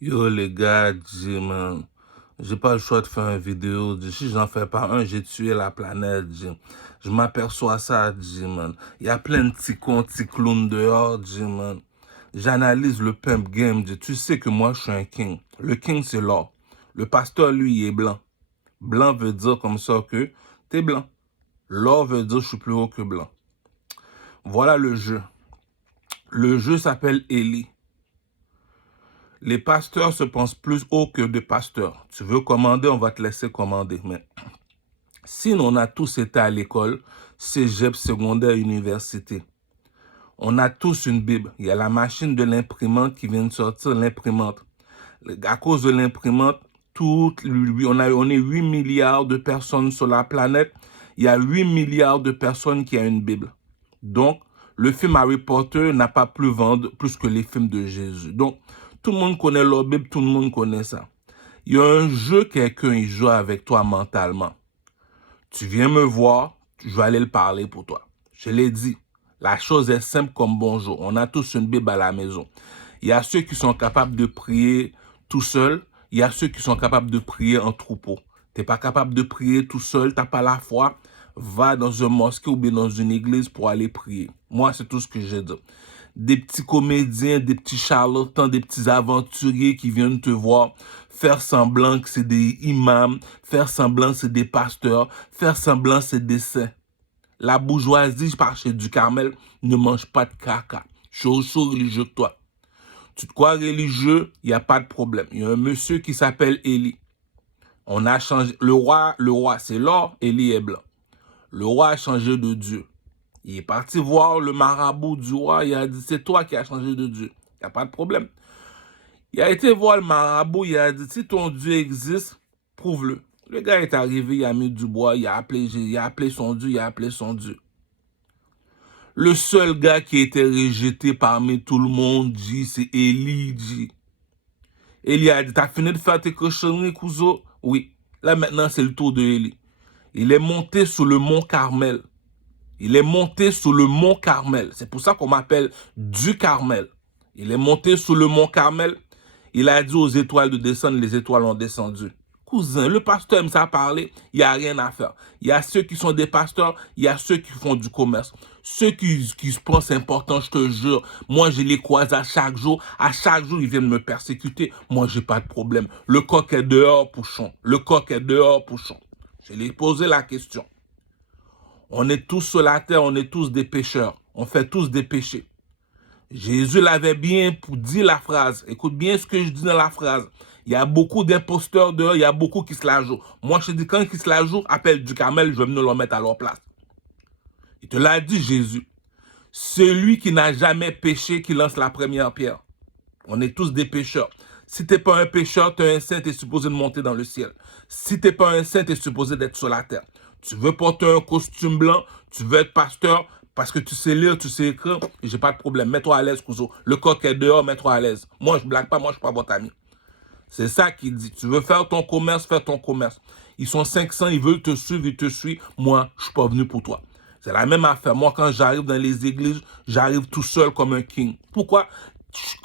Yo les gars, man, j'ai pas le choix de faire une vidéo. Si j'en fais pas un, j'ai tué la planète. Je m'aperçois ça, man. Il y a plein de petits cons, petits clowns dehors, man. J'analyse le pimp game. Tu sais que moi, je suis un king. Le king, c'est l'or. Le pasteur, lui, il est blanc. Blanc veut dire comme ça que t'es blanc. L'or veut dire je suis plus haut que blanc. Voilà le jeu. Le jeu s'appelle Eli. Les pasteurs se pensent plus haut que des pasteurs. Tu veux commander, on va te laisser commander. Mais si on a tous été à l'école, cégep, secondaire, université, on a tous une Bible. Il y a la machine de l'imprimante qui vient de sortir, l'imprimante. À cause de l'imprimante, on est 8 milliards de personnes sur la planète. Il y a 8 milliards de personnes qui ont une Bible. Donc, le film Harry Potter n'a pas pu vendre plus que les films de Jésus. Donc, tout le monde connaît leur Bible, tout le monde connaît ça. Il y a un jeu, quelqu'un il joue avec toi mentalement. Tu viens me voir, je vais aller le parler pour toi. Je l'ai dit, la chose est simple comme bonjour. On a tous une Bible à la maison. Il y a ceux qui sont capables de prier tout seul. Il y a ceux qui sont capables de prier en troupeau. Tu n'es pas capable de prier tout seul, tu n'as pas la foi. Va dans une mosquée ou bien dans une église pour aller prier. Moi, c'est tout ce que j'ai dit. Des petits comédiens, des petits charlatans, des petits aventuriers qui viennent te voir, faire semblant que c'est des imams, faire semblant que c'est des pasteurs, faire semblant que c'est des saints. La bourgeoisie par chez du Carmel ne mange pas de caca. Je suis aussi religieux que toi. Tu te crois religieux, il n'y a pas de problème. Il y a un monsieur qui s'appelle Élie. On a changé. Le roi c'est l'or, Élie est blanc. Le roi a changé de Dieu. Il est parti voir le marabout du roi, il a dit, c'est toi qui as changé de Dieu. Il n'y a pas de problème. Il a été voir le marabout, il a dit, si ton Dieu existe, prouve-le. Le gars est arrivé, il a mis du bois, il a appelé son Dieu, il a appelé son Dieu. Le seul gars qui a été rejeté parmi tout le monde, c'est Élie. Élie a dit, t'as fini de faire tes cochonneries, cousin? Oui. Là, maintenant, c'est le tour de Élie. Il est monté sur le mont Carmel. Il est monté sur le mont Carmel. C'est pour ça qu'on m'appelle du Carmel. Il est monté sur le mont Carmel. Il a dit aux étoiles de descendre, les étoiles ont descendu. Cousin, le pasteur aime ça parler, il n'y a rien à faire. Il y a ceux qui sont des pasteurs, il y a ceux qui font du commerce. Ceux qui se pensent importants, je te jure, moi je les croise à chaque jour ils viennent me persécuter, moi j'ai pas de problème. Le coq est dehors, pouchon. Le coq est dehors, pouchon. Je lui ai posé la question. On est tous sur la terre, on est tous des pécheurs. On fait tous des péchés. Jésus l'avait bien dit la phrase. Écoute bien ce que je dis dans la phrase. Il y a beaucoup d'imposteurs dehors, il y a beaucoup qui se la jouent. Moi, je te dis, quand ils se la jouent, appelle du Carmel, je vais venir leur mettre à leur place. Il te l'a dit, Jésus. Celui qui n'a jamais péché, qui lance la première pierre. On est tous des pécheurs. Si t'es pas un pécheur, t'es un saint, t'es supposé de monter dans le ciel. Si t'es pas un saint, t'es supposé d'être sur la terre. Tu veux porter un costume blanc, tu veux être pasteur, parce que tu sais lire, tu sais écrire, j'ai pas de problème. Mets-toi à l'aise, cousin. Le coq est dehors, mets-toi à l'aise. Moi, je blague pas, moi, je suis pas votre ami. C'est ça qu'il dit. Tu veux faire ton commerce, fais ton commerce. Ils sont 500, ils veulent te suivre, ils te suivent. Moi, je suis pas venu pour toi. C'est la même affaire. Moi, quand j'arrive dans les églises, j'arrive tout seul comme un king. Pourquoi?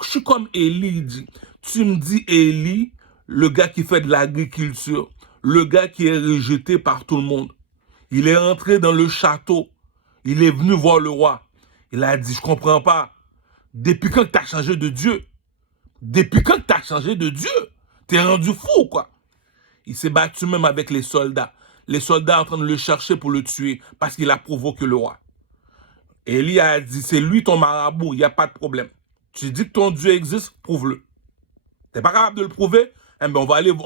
Je suis comme Élie dit. Tu me dis Élie, le gars qui fait de l'agriculture, le gars qui est rejeté par tout le monde. Il est entré dans le château. Il est venu voir le roi. Il a dit, je comprends pas. Depuis quand tu as changé de Dieu? Depuis quand tu as changé de Dieu? T'es rendu fou, quoi. Il s'est battu même avec les soldats. Les soldats en train de le chercher pour le tuer parce qu'il a provoqué le roi. Élie a dit, c'est lui ton marabout, il n'y a pas de problème. Tu dis que ton Dieu existe, prouve-le. T'es pas capable de le prouver? Eh bien, on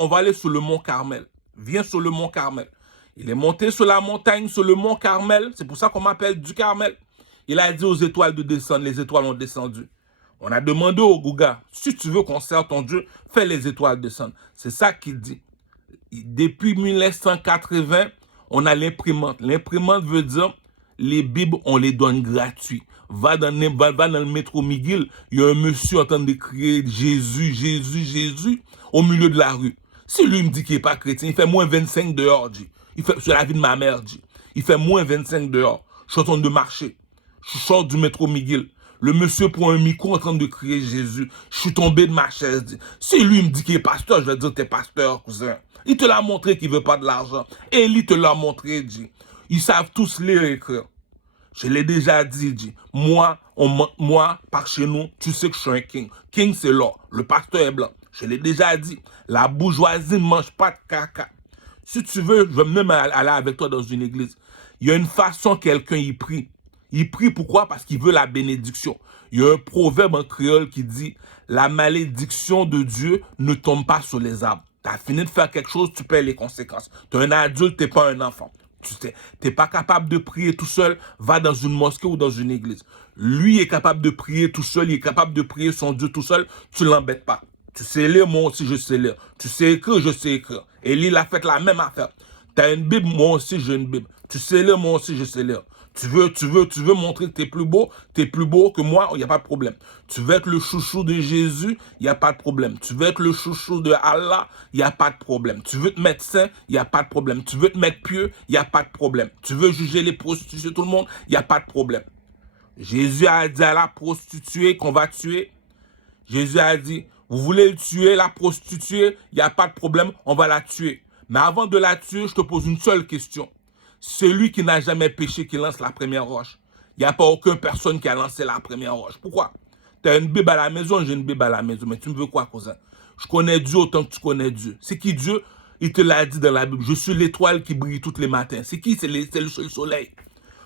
va aller sur le mont Carmel. Viens sur le mont Carmel. Il est monté sur la montagne, sur le mont Carmel. C'est pour ça qu'on m'appelle du Carmel. Il a dit aux étoiles de descendre. Les étoiles ont descendu. On a demandé au Gouga, si tu veux qu'on serve ton Dieu, fais les étoiles descendre. C'est ça qu'il dit. Depuis 1980, on a l'imprimante. L'imprimante veut dire, les Bibles, on les donne gratuits. Va dans le métro McGill, il y a un monsieur en train de crier Jésus, Jésus, Jésus au milieu de la rue. Si lui me dit qu'il n'est pas chrétien, il fait moins 25 dehors, dit. C'est la vie de ma mère, dit. Il fait moins 25 dehors. Je suis en train de marcher. Je sors du métro McGill. Le monsieur prend un micro en train de crier Jésus. Je suis tombé de ma chaise. Si lui me dit qu'il est pasteur, je vais dire t'es pasteur, cousin. Il te l'a montré qu'il veut pas de l'argent. Élie te l'a montré, dit. Ils savent tous lire et écrire. Je l'ai déjà dit. Moi, par chez nous, tu sais que je suis un king. King, c'est l'or. Le pasteur est blanc. Je l'ai déjà dit. La bourgeoisie ne mange pas de caca. Si tu veux, je vais même aller avec toi dans une église. Il y a une façon quelqu'un y prie. Il prie pourquoi? Parce qu'il veut la bénédiction. Il y a un proverbe en créole qui dit « La malédiction de Dieu ne tombe pas sur les arbres. » Tu as fini de faire quelque chose, tu paies les conséquences. Tu es un adulte, tu n'es pas un enfant. Tu n'es pas capable de prier tout seul, va dans une mosquée ou dans une église. Lui est capable de prier tout seul, il est capable de prier son Dieu tout seul, tu ne l'embêtes pas. Tu sais lire, moi aussi je sais lire. Tu sais écrire, je sais écrire. Élie il a fait la même affaire. Tu as une Bible, moi aussi j'ai une Bible. Tu sais lire, moi aussi je sais lire. Tu veux montrer que tu es plus beau que moi, il n'y a pas de problème. Tu veux être le chouchou de Jésus, il n'y a pas de problème. Tu veux être le chouchou de Allah, il n'y a pas de problème. Tu veux te mettre saint, il n'y a pas de problème. Tu veux te mettre pieux, il n'y a pas de problème. Tu veux juger les prostituées, tout le monde, il n'y a pas de problème. Jésus a dit à la prostituée qu'on va tuer. Jésus a dit, vous voulez tuer la prostituée, il n'y a pas de problème, on va la tuer. Mais avant de la tuer, je te pose une seule question. Celui qui n'a jamais péché, qui lance la première roche. Il n'y a pas aucune personne qui a lancé la première roche. Pourquoi? Tu as une Bible à la maison, j'ai une Bible à la maison. Mais tu me veux quoi, cousin? Je connais Dieu autant que tu connais Dieu. C'est qui Dieu? Il te l'a dit dans la Bible. Je suis l'étoile qui brille tous les matins. C'est qui? C'est le soleil.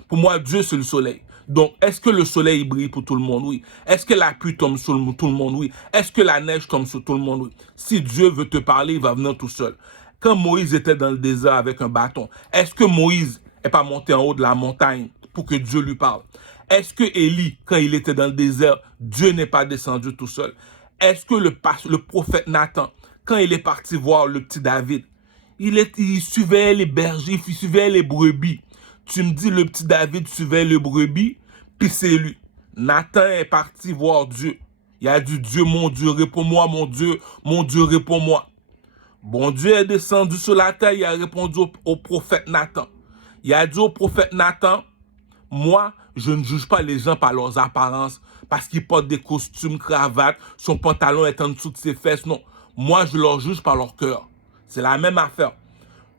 Pour moi, Dieu, c'est le soleil. Donc, est-ce que le soleil brille pour tout le monde? Oui. Est-ce que la pluie tombe sur tout le monde? Oui. Est-ce que la neige tombe sur tout le monde? Oui. Si Dieu veut te parler, il va venir tout seul. Quand Moïse était dans le désert avec un bâton, est-ce que Moïse n'est pas monté en haut de la montagne pour que Dieu lui parle? Est-ce que Élie, quand il était dans le désert, Dieu n'est pas descendu tout seul? Est-ce que le prophète Nathan, quand il est parti voir le petit David, il suivait les bergers, il suivait les brebis. Tu me dis, le petit David suivait les brebis, puis c'est lui. Nathan est parti voir Dieu. Il a dit, Dieu, réponds-moi, mon Dieu, réponds-moi. Bon Dieu est descendu sur la terre, il a répondu au prophète Nathan. Il a dit au prophète Nathan, moi, je ne juge pas les gens par leurs apparences, parce qu'ils portent des costumes, cravates, son pantalon est en dessous de ses fesses. Non, moi, je leur juge par leur cœur. C'est la même affaire.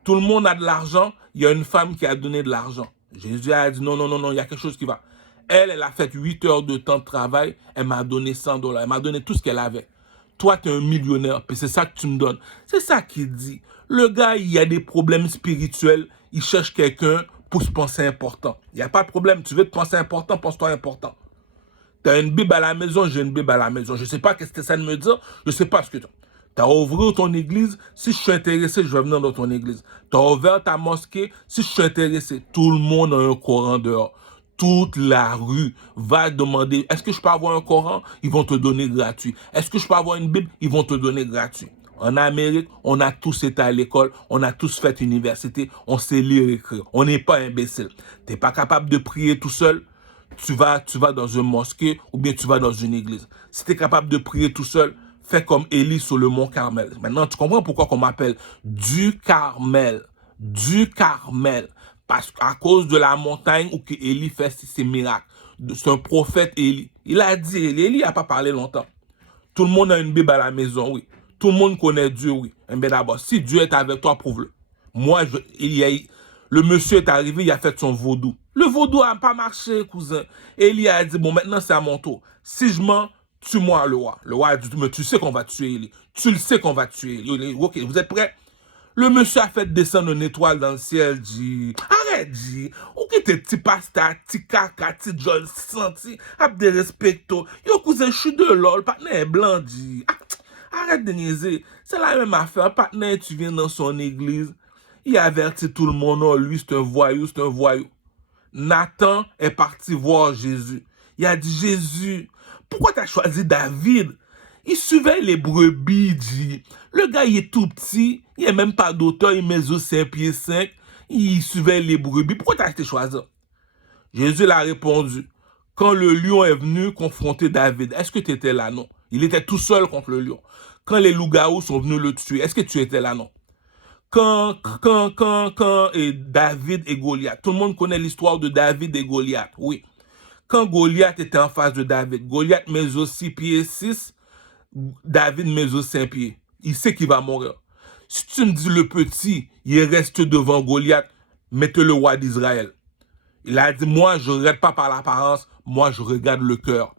Tout le monde a de l'argent, il y a une femme qui a donné de l'argent. Jésus a dit, non, il y a quelque chose qui va. Elle a fait 8 heures de temps de travail, elle m'a donné $100, elle m'a donné tout ce qu'elle avait. Toi, tu es un millionnaire, puis c'est ça que tu me donnes. C'est ça qu'il dit. Le gars, il y a des problèmes spirituels, il cherche quelqu'un pour se penser important. Il n'y a pas de problème, tu veux te penser important, pense-toi important. Tu as une Bible à la maison, j'ai une Bible à la maison. Je ne sais pas qu'est-ce que tu essaies de me dire, je ne sais pas ce que tu as. Tu as ouvert ton église, si je suis intéressé, je vais venir dans ton église. Tu as ouvert ta mosquée, si je suis intéressé, tout le monde a un Coran dehors. Toute la rue va demander, est-ce que je peux avoir un Coran? Ils vont te donner gratuit. Est-ce que je peux avoir une Bible? Ils vont te donner gratuit. En Amérique, on a tous été à l'école, on a tous fait université, on sait lire et écrire. On n'est pas imbécile. Tu n'es pas capable de prier tout seul, tu vas dans une mosquée ou bien tu vas dans une église. Si tu es capable de prier tout seul, fais comme Élie sur le mont Carmel. Maintenant, tu comprends pourquoi on m'appelle du Carmel. Du Carmel. Parce qu'à cause de la montagne où que Élie fait ses miracles. C'est un prophète Élie. Il a dit, Élie n'a pas parlé longtemps. Tout le monde a une Bible à la maison, oui. Tout le monde connaît Dieu, oui. Mais d'abord, si Dieu est avec toi, prouve-le. Moi, le monsieur est arrivé, il a fait son vaudou. Le vaudou n'a pas marché, cousin. Élie a dit, bon, maintenant c'est à mon tour. Si je mens, tue-moi le roi. Le roi a dit, mais tu sais qu'on va tuer Élie. Tu le sais qu'on va tuer Élie. Ok, vous êtes prêts? Le monsieur a fait descendre une étoile dans le ciel, dit. Arrête, dit. Ok, t'es petit pasta, petit caca, petit jol, senti, ap de respecto. Yo, cousin, je suis de lol, partenaire blanc, dit. Arrête de niaiser. C'est la même affaire. Partenaire, tu viens dans son église. Il avertit tout le monde. Oh, lui, c'est un voyou, c'est un voyou. Nathan est parti voir Jésus. Il a dit, Jésus, pourquoi tu as choisi David? Il suivait les brebis, dit. Le gars, il est tout petit. Il n'est même pas d'auteur. Il mesure 5 pieds 5. Il suivait les brebis. Pourquoi tu as été choisi? Jésus l'a répondu. Quand le lion est venu confronter David, est-ce que tu étais là? Non. Il était tout seul contre le lion. Quand les loups-garous sont venus le tuer, est-ce que tu étais là? Non. Quand David et Goliath, tout le monde connaît l'histoire de David et Goliath, oui. Quand Goliath était en face de David, Goliath mesure 6 pieds 6, David mesure 5 pieds. Il sait qu'il va mourir. Si tu me dis le petit, il reste devant Goliath, mettez le roi d'Israël. Il a dit, moi, je ne regarde pas par l'apparence, moi, je regarde le cœur.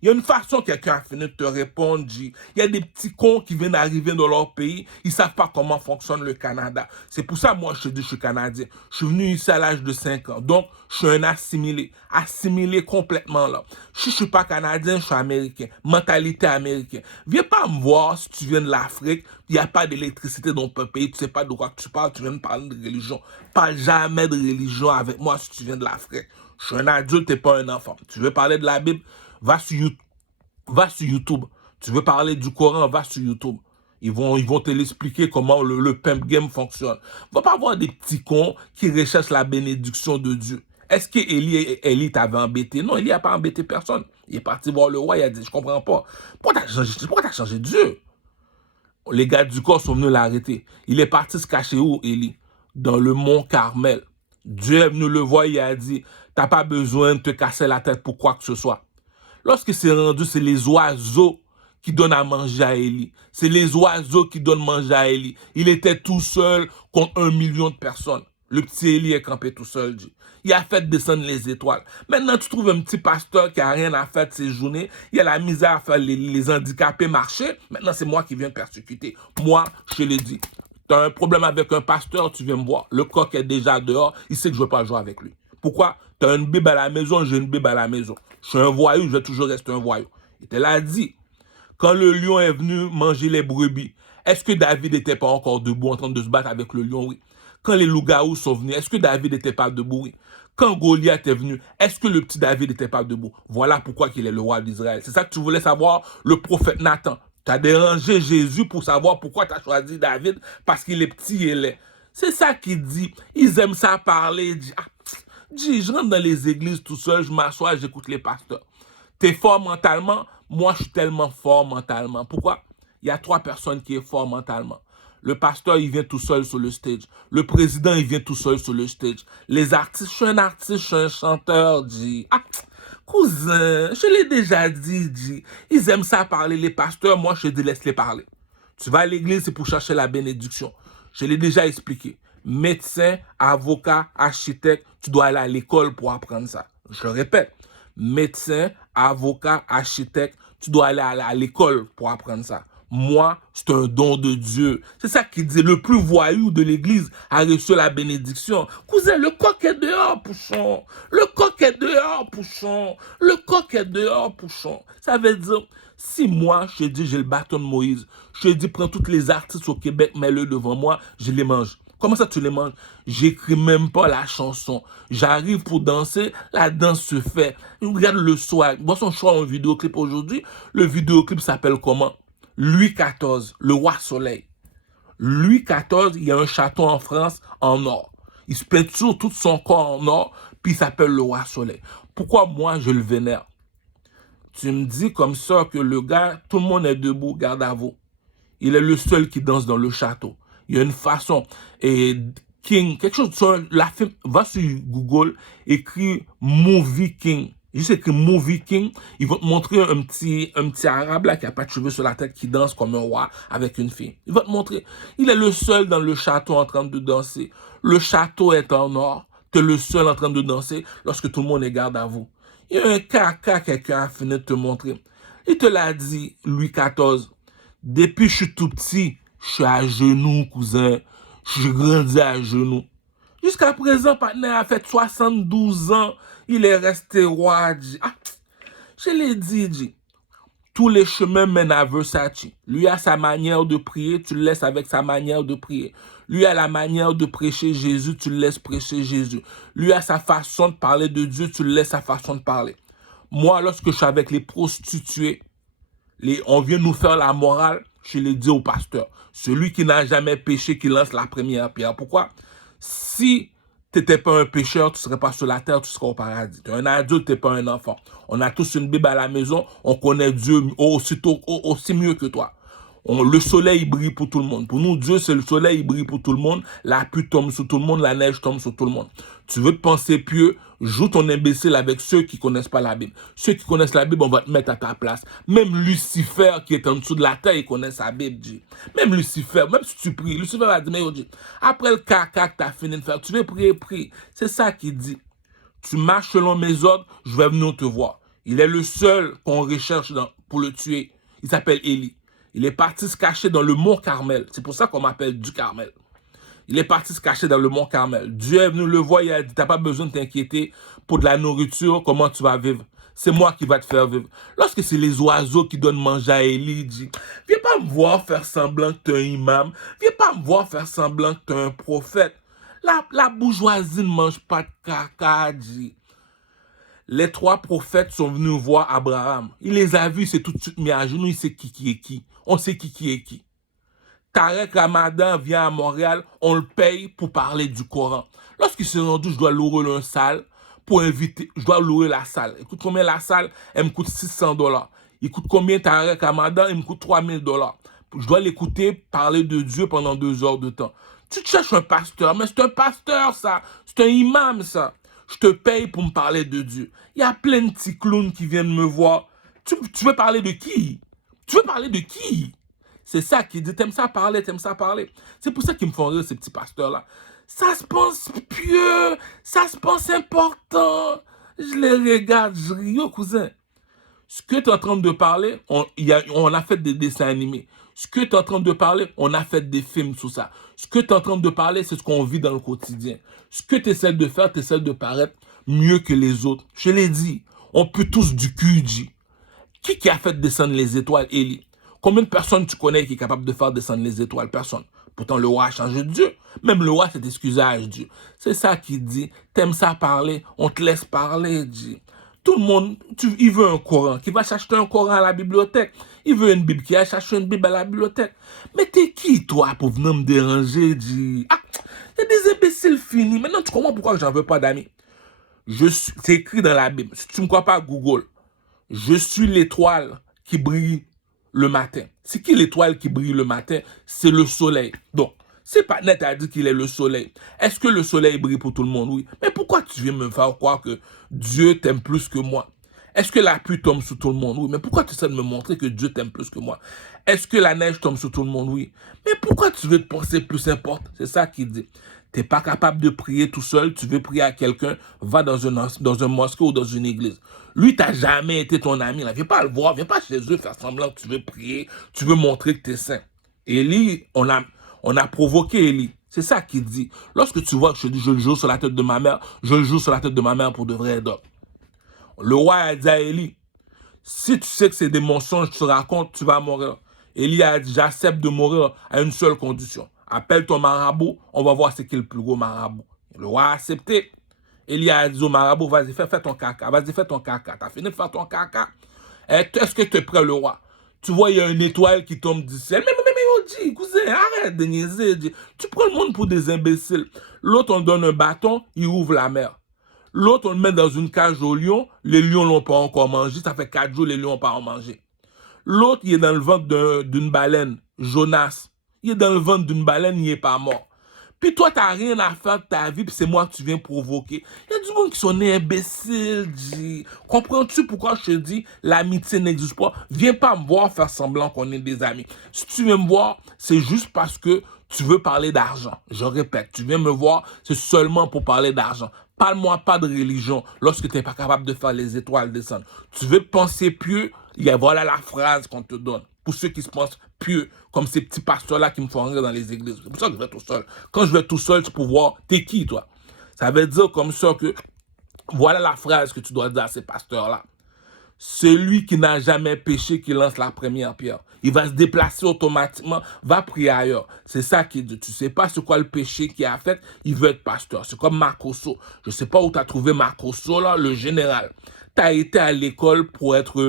Il y a une façon quelqu'un a fini de te répondre, G. Il y a des petits cons qui viennent d'arriver dans leur pays, ils ne savent pas comment fonctionne le Canada. C'est pour ça, moi, je te dis, je suis Canadien. Je suis venu ici à l'âge de 5 ans. Donc, je suis un assimilé complètement là. Si je ne suis pas Canadien, je suis Américain. Mentalité américaine. Viens pas me voir si tu viens de l'Afrique, il n'y a pas d'électricité dans ton pays, tu ne sais pas de quoi tu parles, tu viens de parler de religion. Pas jamais de religion avec moi si tu viens de l'Afrique. Je suis un adulte, tu n'es pas un enfant. Tu veux parler de la Bible? Va sur YouTube. Tu veux parler du Coran, va sur YouTube. Ils vont te l'expliquer comment le pimp game fonctionne. Va pas avoir des petits cons qui recherchent la bénédiction de Dieu. Est-ce que Élie t'avait embêté? Non, Élie n'a pas embêté personne. Il est parti voir le roi, il a dit, je comprends pas. Pourquoi t'as changé Dieu? Les gars du corps sont venus l'arrêter. Il est parti se cacher où, Élie? Dans le mont Carmel. Dieu est venu le voir, il a dit, t'as pas besoin de te casser la tête pour quoi que ce soit. Lorsque c'est rendu, c'est les oiseaux qui donnent à manger à Élie. C'est les oiseaux qui donnent à manger à Élie. Il était tout seul contre 1 million de personnes. Le petit Élie est campé tout seul, dit. Il a fait descendre les étoiles. Maintenant, tu trouves un petit pasteur qui n'a rien à faire de ses journées. Il a la misère à faire les handicapés marcher. Maintenant, c'est moi qui viens persécuter. Moi, je te l'ai dit. Tu as un problème avec un pasteur, tu viens me voir. Le coq est déjà dehors. Il sait que je ne veux pas jouer avec lui. Pourquoi? Tu as une Bible à la maison, j'ai une Bible à la maison. Je suis un voyou, je vais toujours rester un voyou. Il te l'a dit. Quand le lion est venu manger les brebis, est-ce que David n'était pas encore debout en train de se battre avec le lion? Oui. Quand les loups-garous sont venus, est-ce que David n'était pas debout? Oui. Quand Goliath est venu, est-ce que le petit David n'était pas debout? Voilà pourquoi il est le roi d'Israël. C'est ça que tu voulais savoir, le prophète Nathan. Tu as dérangé Jésus pour savoir pourquoi tu as choisi David, parce qu'il est petit et laid. C'est ça qu'il dit. Ils aiment ça parler. Je rentre dans les églises tout seul, je m'assois, j'écoute les pasteurs. T'es fort mentalement? Moi, je suis tellement fort mentalement. Pourquoi? Il y a 3 personnes qui sont fortes mentalement. Le pasteur, il vient tout seul sur le stage. Le président, il vient tout seul sur le stage. Les artistes, je suis un artiste, je suis un chanteur, dit. Cousin, je l'ai déjà dit. Ils aiment ça parler, les pasteurs. Moi, je te dis, laisse-les parler. Tu vas à l'église, c'est pour chercher la bénédiction. Je l'ai déjà expliqué. Médecin, avocat, architecte, tu dois aller à l'école pour apprendre ça. Je le répète. Médecin, avocat, architecte, tu dois aller à l'école pour apprendre ça. Moi, c'est un don de Dieu. C'est ça qui dit, le plus voyou de l'église a reçu la bénédiction. Cousin, le coq est dehors, pouchon. Le coq est dehors, pouchon. Le coq est dehors, pouchon. Ça veut dire, si moi, je te dis, j'ai le bâton de Moïse, je te dis, prends tous les artistes au Québec, mets-le devant moi, je les mange. Comment ça tu les manges? J'écris même pas la chanson. J'arrive pour danser, la danse se fait. Regarde le swag. Moi, son choix un vidéoclip aujourd'hui. Le vidéoclip s'appelle comment? Louis XIV, le roi soleil. Louis XIV, il y a un château en France en or. Il se peinture tout son corps en or, puis il s'appelle le roi soleil. Pourquoi moi, je le vénère? Tu me dis comme ça que le gars, tout le monde est debout, garde à vous. Il est le seul qui danse dans le château. Il y a une façon. Et King, quelque chose sur la film, va sur Google, écris Movie King. Juste écrit Movie King. Ils vont te montrer un petit arabe là qui a pas de cheveux sur la tête qui danse comme un roi avec une fille. Il va te montrer. Il est le seul dans le château en train de danser. Le château est en or. Tu es le seul en train de danser lorsque tout le monde est garde à vous. Il y a un caca quelqu'un a fini de te montrer. Il te l'a dit, Louis XIV. Depuis que je suis tout petit, je suis à genoux, cousin. Je grandis à genoux. Jusqu'à présent, Patner a fait 72 ans. Il est resté roi. Je l'ai dit. Tous les chemins mènent à Versace. Lui a sa manière de prier, tu le laisses avec sa manière de prier. Lui a la manière de prêcher Jésus, tu le laisses prêcher Jésus. Lui a sa façon de parler de Dieu, tu le laisses sa façon de parler. Moi, lorsque je suis avec les prostituées, on vient nous faire la morale, je l'ai dit au pasteur. Celui qui n'a jamais péché, qui lance la première pierre. Pourquoi? Si tu n'étais pas un pécheur, tu ne serais pas sur la terre, tu serais au paradis. Tu es un adulte, tu n'es pas un enfant. On a tous une Bible à la maison, on connaît Dieu aussi mieux que toi. Le soleil brille pour tout le monde. Pour nous, Dieu, c'est le soleil, il brille pour tout le monde. La pluie tombe sur tout le monde, la neige tombe sur tout le monde. Tu veux te penser pieux, joue ton imbécile avec ceux qui connaissent pas la Bible. Ceux qui connaissent la Bible, on va te mettre à ta place. Même Lucifer, qui est en dessous de la terre, il connaît sa Bible, dit. Même Lucifer, même si tu pries, Lucifer va dire, mais dit, après le caca que tu as fini de faire, tu veux prier, prie. C'est ça qu'il dit. Tu marches selon mes ordres, je vais venir te voir. Il est le seul qu'on recherche pour le tuer. Il s'appelle Élie. Il est parti se cacher dans le mont Carmel. C'est pour ça qu'on m'appelle du Carmel. Il est parti se cacher dans le mont Carmel. Dieu est venu le voir, il a dit, t'as pas besoin de t'inquiéter pour de la nourriture, comment tu vas vivre. C'est moi qui va te faire vivre. Lorsque c'est les oiseaux qui donnent manger à Élie, il dit, viens pas me voir faire semblant que tu es un imam. Viens pas me voir faire semblant que tu es un prophète. La bourgeoisie ne mange pas de caca, dit. Les 3 prophètes sont venus voir Abraham. Il les a vus, il s'est tout de suite mis à genoux, il sait qui est qui. On sait qui est qui. Tarek Ramadan vient à Montréal, on le paye pour parler du Coran. Lorsqu'il s'est rendu, je dois louer une salle pour inviter, je dois louer la salle. Il coûte combien la salle? Elle me coûte $600. Il coûte combien Tarek Ramadan? Il me coûte $3000. Je dois l'écouter parler de Dieu pendant 2 heures de temps. Tu te cherches un pasteur, mais c'est un pasteur ça, c'est un imam ça. Je te paye pour me parler de Dieu. Il y a plein de petits clowns qui viennent me voir. Tu veux parler de qui? Tu veux parler de qui? C'est ça qui dit, t'aimes ça parler, t'aimes ça parler. C'est pour ça qu'ils me font rire, ces petits pasteurs-là. Ça se pense pieux, ça se pense important. Je les regarde, je ris, oh cousin. Ce que tu es en train de parler, on a fait des dessins animés. Ce que tu es en train de parler, on a fait des films sur ça. Ce que tu es en train de parler, c'est ce qu'on vit dans le quotidien. Ce que tu essaies de faire, tu essaies de paraître mieux que les autres. Je l'ai dit, on peut tous du QG. Qui a fait descendre les étoiles, Élie? Combien de personnes tu connais qui est capable de faire descendre les étoiles? Personne. Pourtant, le roi a changé de Dieu. Même le roi s'est excusé à Dieu. C'est ça qu'il dit. T'aimes ça parler, on te laisse parler, dit. Tout le monde, il veut un Coran, qui va chercher un Coran à la bibliothèque. Il veut une Bible, qui va chercher une Bible à la bibliothèque. Mais t'es qui, toi, pour venir me déranger, dit? Ah, il y a des imbéciles finis. Maintenant, tu comprends pourquoi j'en veux pas d'amis. C'est écrit dans la Bible. Si tu ne me crois pas, Google. Je suis l'étoile qui brille le matin. C'est qui l'étoile qui brille le matin? C'est le soleil. Donc, c'est pas net à dire qu'il est le soleil. Est-ce que le soleil brille pour tout le monde? Oui. Mais pourquoi tu viens me faire croire que Dieu t'aime plus que moi? Est-ce que la pluie tombe sur tout le monde? Oui. Mais pourquoi tu essaies de me montrer que Dieu t'aime plus que moi? Est-ce que la neige tombe sur tout le monde? Oui. Mais pourquoi tu veux te penser plus important? C'est ça qu'il dit. Tu n'es pas capable de prier tout seul, tu veux prier à quelqu'un, va dans un mosquée ou dans une église. Lui, tu n'as jamais été ton ami. Là. Viens pas le voir, viens pas chez eux faire semblant que tu veux prier, tu veux montrer que tu es saint. Élie, on a provoqué Élie. C'est ça qu'il dit. Lorsque tu vois que je dis, je le joue sur la tête de ma mère, je le joue sur la tête de ma mère pour de vrai. Donc. Le roi a dit à Élie, si tu sais que c'est des mensonges que tu racontes, tu vas mourir. Élie a dit, j'accepte de mourir à une seule condition. Appelle ton marabout, on va voir c'est qui le plus gros marabout. Le roi a accepté. Élie a dit au marabout, vas-y, fais ton caca. Vas-y, fais ton caca. T'as fini de faire ton caca. Est-ce que tu es prêt, le roi? Tu vois, il y a une étoile qui tombe du ciel. Mais, dis, cousin, arrête de niaiser. Tu prends le monde pour des imbéciles. L'autre, on donne un bâton, il ouvre la mer. L'autre, on le met dans une cage aux lions. Les lions l'ont pas encore mangé. Ça fait 4 jours, les lions n'ont pas en mangé. L'autre, il est dans le ventre d'une baleine, Jonas. Il est dans le ventre d'une baleine, il n'est pas mort. Puis toi, tu n'as rien à faire de ta vie, puis c'est moi que tu viens provoquer. Il y a du monde qui sont imbéciles, dit. Comprends-tu pourquoi je te dis, l'amitié n'existe pas? Viens pas me voir faire semblant qu'on est des amis. Si tu viens me voir, c'est juste parce que tu veux parler d'argent. Je répète, tu viens me voir, c'est seulement pour parler d'argent. Parle-moi pas de religion lorsque tu n'es pas capable de faire les étoiles descendre. Tu veux penser pieux, voilà la phrase qu'on te donne. Pour ceux qui se pensent pieux, comme ces petits pasteurs-là qui me font rire dans les églises. C'est pour ça que je vais tout seul. Quand je vais tout seul, c'est pour voir, t'es qui, toi? Ça veut dire comme ça que, voilà la phrase que tu dois dire à ces pasteurs-là. Celui qui n'a jamais péché, qui lance la première pierre. Il va se déplacer automatiquement, va prier ailleurs. C'est ça qu'il dit. Tu ne sais pas c'est quoi le péché qu'il a fait, il veut être pasteur. C'est comme Makosso. Je ne sais pas où tu as trouvé Makosso, là, le général. Tu as été à l'école pour être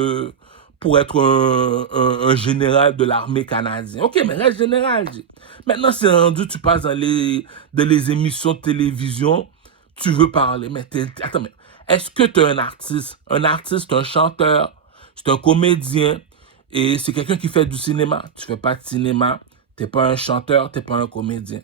un général de l'armée canadienne. Ok, mais reste général, dit. Maintenant, c'est rendu, tu passes dans les émissions de télévision, tu veux parler. Mais attends, mais est-ce que tu es un artiste? Un artiste, c'est un chanteur, c'est un comédien. Et c'est quelqu'un qui fait du cinéma. Tu fais pas de cinéma, t'es pas un chanteur, t'es pas un comédien.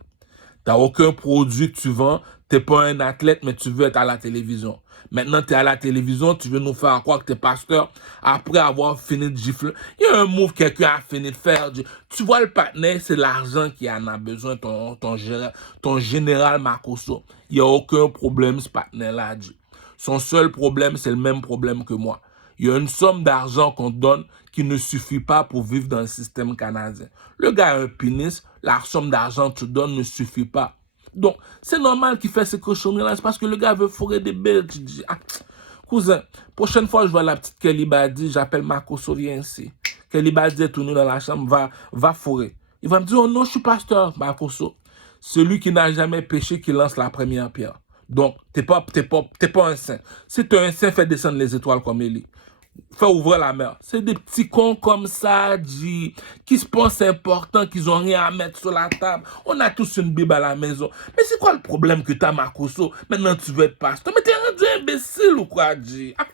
T'as aucun produit que tu vends, t'es pas un athlète, mais tu veux être à la télévision. Maintenant, tu es à la télévision, tu veux nous faire croire que tu es pasteur après avoir fini de gifler. Il y a un move que quelqu'un a fini de faire. Tu vois, le partenaire, c'est l'argent qui en a besoin, ton général Makosso. Il n'y a aucun problème, ce partenaire-là. Son seul problème, c'est le même problème que moi. Il y a une somme d'argent qu'on te donne qui ne suffit pas pour vivre dans le système canadien. Le gars a un pénis, la somme d'argent que tu donnes ne suffit pas. Donc, c'est normal qu'il fait ces cochonneries-là. C'est parce que le gars veut fourrer des belles. Tu dis, ah, cousin, prochaine fois je vois la petite Kelly Badi, j'appelle Makosso, viens ici. Kelly Badi est tourné dans la chambre, va fourrer. Il va me dire, oh non, je suis pasteur, Makosso. Celui qui n'a jamais péché, qui lance la première pierre. Donc, t'es pas un saint. Si tu es un saint, fais descendre les étoiles comme Élie. Fais ouvrir la mer. C'est des petits cons comme ça, qui se pensent importants, qu'ils n'ont rien à mettre sur la table. On a tous une Bible à la maison. Mais c'est quoi le problème que tu as, Makosso? Maintenant, tu veux être pasteur. Mais t'es rendu imbécile ou quoi, G? Ah,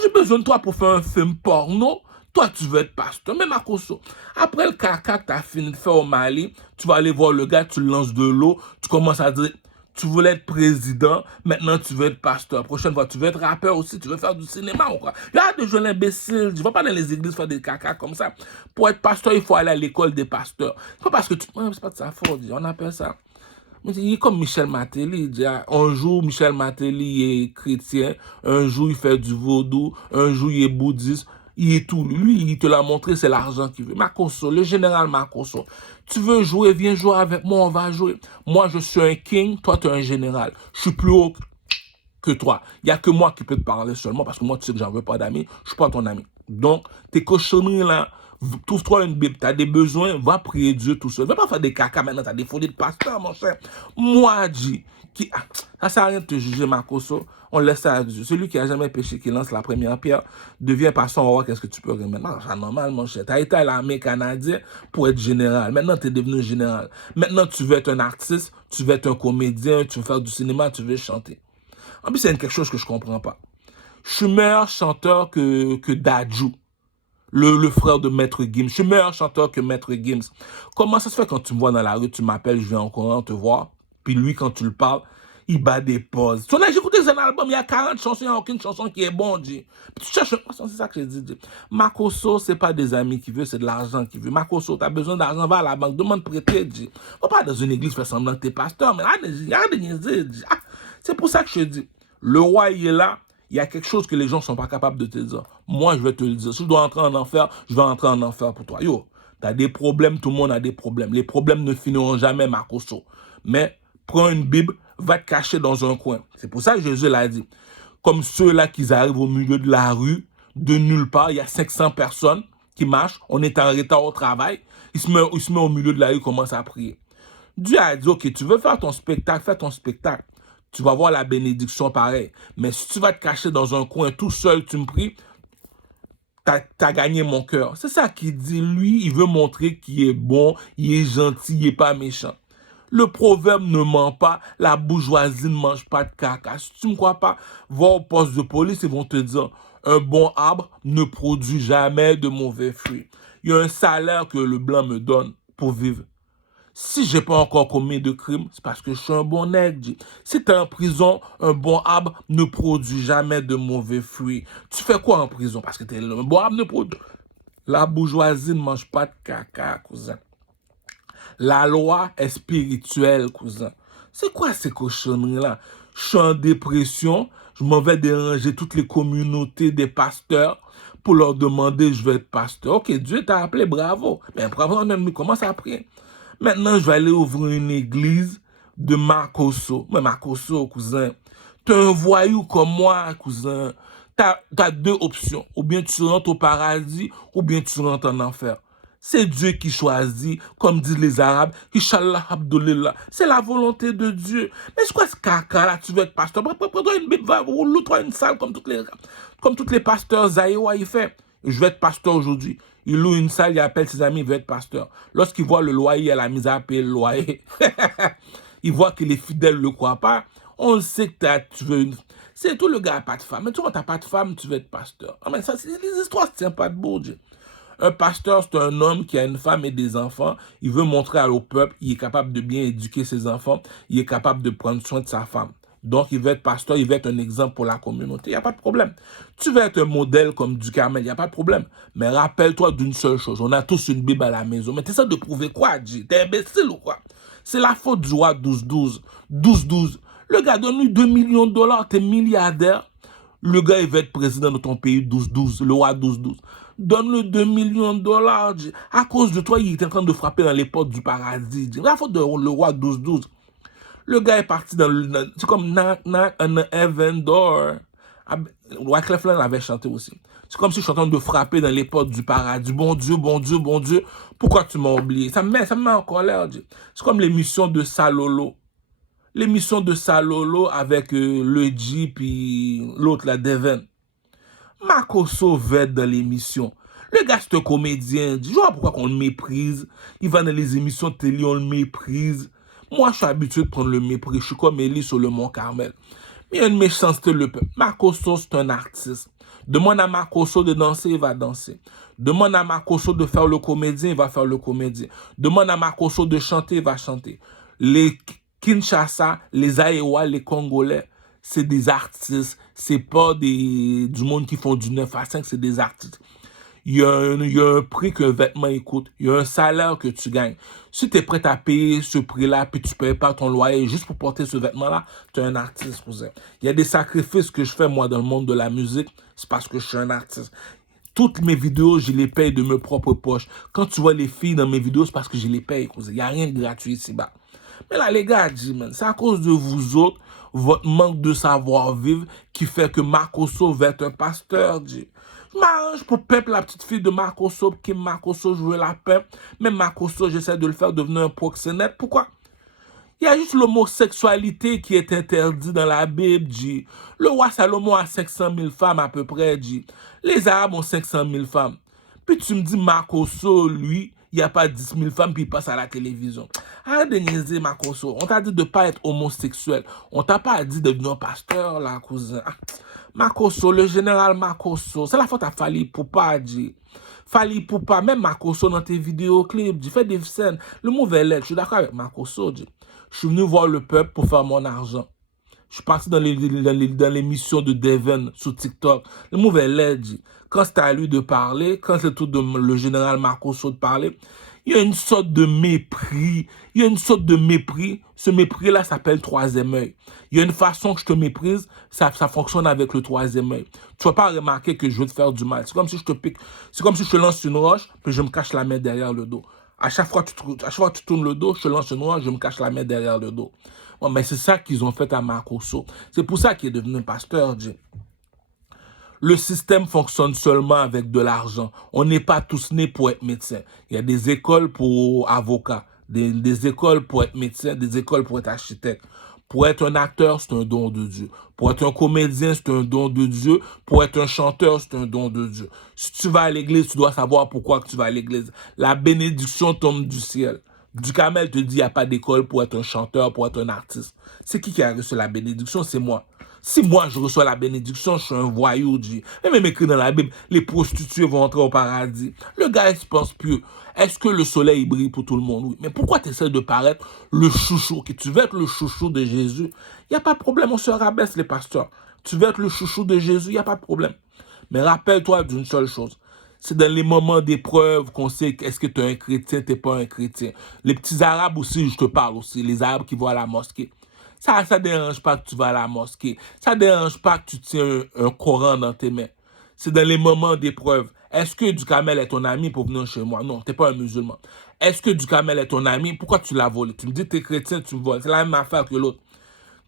j'ai besoin de toi pour faire un film porno. Toi, tu veux être pasteur. Mais Makosso, après le caca que tu as fini de faire au Mali, tu vas aller voir le gars, tu le lances de l'eau, tu commences à dire... Tu voulais être président, maintenant tu veux être pasteur. Prochaine fois, tu veux être rappeur aussi, tu veux faire du cinéma ou quoi. Il y a des jeunes imbéciles, tu ne vas pas dans les églises faire des caca comme ça. Pour être pasteur, il faut aller à l'école des pasteurs. C'est pas parce que tu... c'est pas de sa faute, on appelle ça. Mais il est comme Michel Matéli. Un jour, Michel Matéli est chrétien, un jour, il fait du vaudou, un jour, il est bouddhiste. Il est tout. Lui, il te l'a montré, c'est l'argent qu'il veut. Makosso, le général Makosso. Tu veux jouer, viens jouer avec moi, on va jouer. Moi, je suis un king, toi, tu es un général. Je suis plus haut que toi. Il n'y a que moi qui peux te parler seulement, parce que moi, tu sais que j'en veux pas d'amis. Je suis pas ton ami. Donc, tes cochonneries là, trouve-toi une Bible. Tu as des besoins, va prier Dieu tout seul. Va pas faire des caca maintenant, tu as des folies de pasteur, mon cher. Moi, ça sert à rien de te juger, Makosso. On laisse ça à Dieu. Celui qui a jamais péché, qui lance la première pierre, devient pasteur, on va voir qu'est-ce que tu peux remettre. Non, c'est normal, mon cher. Tu as été à l'armée canadienne pour être général. Maintenant, tu es devenu général. Maintenant, tu veux être un artiste, tu veux être un comédien, tu veux faire du cinéma, tu veux chanter. En plus, c'est quelque chose que je comprends pas. Je suis meilleur chanteur que Dadju, le frère de Maître Gims. Je suis meilleur chanteur que Maître Gims. Comment ça se fait quand tu me vois dans la rue, tu m'appelles, je viens en courant te voir, puis lui, quand tu le parles, il bat des pauses. Tu as écouté un album, il y a 40 chansons, il n'y a aucune chanson qui est bonne, Puis tu cherches une chanson, c'est ça que j'ai dit. Makosso, c'est pas des amis qui veulent, c'est de l'argent qui veut. Makosso, tu as besoin d'argent, va à la banque, demande prêter, Faut pas dans une église faire semblant que t'es pasteur, mais arrête de niaiser, c'est pour ça que je te dis, le roi, il est là, il y a quelque chose que les gens ne sont pas capables de te dire. Moi, je vais te le dire. Si je dois entrer en enfer, je vais entrer en enfer pour toi. Yo, tu as des problèmes, tout le monde a des problèmes. Les problèmes ne finiront jamais, Makosso. Mais prends une Bible, va te cacher dans un coin. C'est pour ça que Jésus l'a dit. Comme ceux-là qui arrivent au milieu de la rue, de nulle part, il y a 500 personnes qui marchent, on est en retard au travail, il se met au milieu de la rue, il commence à prier. Dieu a dit, ok, tu veux faire ton spectacle, fais ton spectacle. Tu vas voir la bénédiction pareil. Mais si tu vas te cacher dans un coin tout seul, tu me pries, t'as gagné mon cœur. C'est ça qu'il dit. Lui, il veut montrer qu'il est bon, il est gentil, il n'est pas méchant. Le proverbe ne ment pas, la bourgeoisie ne mange pas de caca. Si tu ne me crois pas, va au poste de police, ils vont te dire, un bon arbre ne produit jamais de mauvais fruits. Il y a un salaire que le blanc me donne pour vivre. Si je n'ai pas encore commis de crime, c'est parce que je suis un bon nègre. Si tu es en prison, un bon arbre ne produit jamais de mauvais fruits. Tu fais quoi en prison? Parce que un bon arbre ne produit... La bourgeoisie ne mange pas de caca, cousin. La loi est spirituelle, cousin. C'est quoi ces cochonneries-là? Je suis en dépression, je m'en vais déranger toutes les communautés des pasteurs pour leur demander je veux être pasteur. Ok, Dieu t'a appelé, bravo. Mais bravo, on commence à prier. Maintenant, je vais aller ouvrir une église de Makosso. Mais Makosso, cousin, tu es un voyou comme moi, cousin. Tu as deux options. Ou bien tu rentres au paradis, ou bien tu rentres en enfer. C'est Dieu qui choisit, comme disent les Arabes, Inch'Allah Abdulillah. C'est la volonté de Dieu. Mais c'est quoi ce caca-là? Tu veux être pasteur? Prends-toi une Bible, loue-toi une salle comme tous les pasteurs Zaïwa, il fait. Je vais être pasteur aujourd'hui. Il loue une salle, il appelle ses amis, il veut être pasteur. Lorsqu'il voit le loyer, elle a mis à payer le loyer. Il voit que les fidèles ne le croient pas. On sait que tu veux une... C'est tout, le gars n'a pas de femme. Mais toi, tu n'as pas de femme, tu veux être pasteur. Ah, mais ça, les histoires ne tiennent pas debout. Un pasteur, c'est un homme qui a une femme et des enfants. Il veut montrer au peuple, il est capable de bien éduquer ses enfants, il est capable de prendre soin de sa femme. Donc, il veut être pasteur, il veut être un exemple pour la communauté. Il n'y a pas de problème. Tu veux être un modèle comme Duhamel, il n'y a pas de problème. Mais rappelle-toi d'une seule chose. On a tous une Bible à la maison. Mais t'essaies de prouver quoi, G? T'es imbécile ou quoi? C'est la faute du roi 12-12. 12-12. Le gars donne-lui 2 millions de dollars, t'es milliardaire. Le gars, il veut être président de ton pays 12-12, le roi 12-12. Donne-le 2 millions de dollars. À cause de toi, il est en train de frapper dans les portes du paradis. La faute de le roi 12-12. Le gars est parti dans le... C'est comme Knock Knock on the Heaven Door. Wyclef Jean l'avait chanté aussi. C'est comme si je suis en train de frapper dans les portes du paradis. Bon Dieu, bon Dieu, bon Dieu. Pourquoi tu m'as oublié? Ça me met en colère. C'est comme l'émission de Salolo. L'émission de Salolo avec le G puis l'autre, la Devin. Makoso va être dans l'émission. Le gars, c'est un comédien. Je vois pourquoi on le méprise. Il va dans les émissions de télé, on le méprise. Moi, je suis habitué de prendre le mépris. Je suis comme Élie sur le Mont Carmel. Mais il y a une méchanceté, le peuple. Makoso, c'est un artiste. Demande à Makoso de danser, il va danser. Demande à Makoso de faire le comédien, il va faire le comédien. Demande à Makoso de chanter, il va chanter. Les Kinshasa, les Aéwa, les Congolais, c'est des artistes. C'est pas du monde qui font du 9 à 5, c'est des artistes. Il y a un prix qu'un vêtement coûte. Il y a un salaire que tu gagnes. Si tu es prêt à payer ce prix-là, puis tu ne payes pas ton loyer juste pour porter ce vêtement-là, tu es un artiste, cousin. Il y a des sacrifices que je fais, moi, dans le monde de la musique. C'est parce que je suis un artiste. Toutes mes vidéos, je les paye de mes propres poches. Quand tu vois les filles dans mes vidéos, c'est parce que je les paye, cousin. Il n'y a rien de gratuit ici-bas. Mais là, les gars, c'est à cause de vous autres, votre manque de savoir-vivre, qui fait que Makoso va être un pasteur, dit. Je m'arrange pour peuple la petite fille de Makoso, qui Makoso, je veux la paix. Mais Makoso, j'essaie de le faire devenir un proxénète. Pourquoi? Il y a juste l'homosexualité qui est interdite dans la Bible, dit. Le roi Salomon a 500 000 femmes à peu près, dit. Les Arabes ont 500 000 femmes. Puis tu me dis, Makoso, lui, il n'y a pas 10 000 femmes, puis il passe à la télévision. Arrête de niaiser, Makoso. On t'a dit de ne pas être homosexuel. On t'a pas dit de devenir pasteur, là, cousin. Makoso, le général Makoso, c'est la faute à Fali Poupa, dit. Fali Poupa, même Makoso dans tes vidéoclips, dit, fais des scènes. Le mauvais lait, je suis d'accord avec Makoso, dit. Je suis venu voir le peuple pour faire mon argent. Je suis parti dans l'émission de Devin sur TikTok. Le mauvais lait, dit. Quand c'est à lui de parler, quand c'est tout le général Makoso de parler, il y a une sorte de mépris. Il y a une sorte de mépris. Ce mépris-là s'appelle troisième œil. Il y a une façon que je te méprise, ça fonctionne avec le troisième œil. Tu vas pas remarquer que je veux te faire du mal. C'est comme si je te pique. C'est comme si je te lance une roche, puis je me cache la main derrière le dos. À chaque fois que tu tournes le dos, je te lance une roche, je me cache la main derrière le dos. Bon, mais c'est ça qu'ils ont fait à Makoso. C'est pour ça qu'il est devenu pasteur, Dieu. Le système fonctionne seulement avec de l'argent. On n'est pas tous nés pour être médecin. Il y a des écoles pour avocats, des écoles pour être médecin, des écoles pour être architecte. Pour être un acteur, c'est un don de Dieu. Pour être un comédien, c'est un don de Dieu. Pour être un chanteur, c'est un don de Dieu. Si tu vas à l'église, tu dois savoir pourquoi tu vas à l'église. La bénédiction tombe du ciel. Duhamel te dit, il n'y a pas d'école pour être un chanteur, pour être un artiste. C'est qui a reçu la bénédiction? C'est moi. Si moi, je reçois la bénédiction, je suis un voyou, Dieu. Même écrit dans la Bible, les prostituées vont entrer au paradis. Le gars, il se pense plus. Est-ce que le soleil brille pour tout le monde? Oui. Mais pourquoi tu essaies de paraître le chouchou? Que tu veux être le chouchou de Jésus? Il n'y a pas de problème, on se rabaisse les pasteurs. Tu veux être le chouchou de Jésus? Il n'y a pas de problème. Mais rappelle-toi d'une seule chose. C'est dans les moments d'épreuve qu'on sait est-ce que tu es un chrétien, tu n'es pas un chrétien. Les petits Arabes aussi, je te parle aussi. Les Arabes qui vont à la mosquée. Ça ne dérange pas que tu vas à la mosquée. Ça ne dérange pas que tu tiens un Coran dans tes mains. C'est dans les moments d'épreuve. Est-ce que Duhamel est ton ami pour venir chez moi? Non, tu n'es pas un musulman. Est-ce que Duhamel est ton ami? Pourquoi tu l'as volé? Tu me dis que tu es chrétien, tu me voles. C'est la même affaire que l'autre.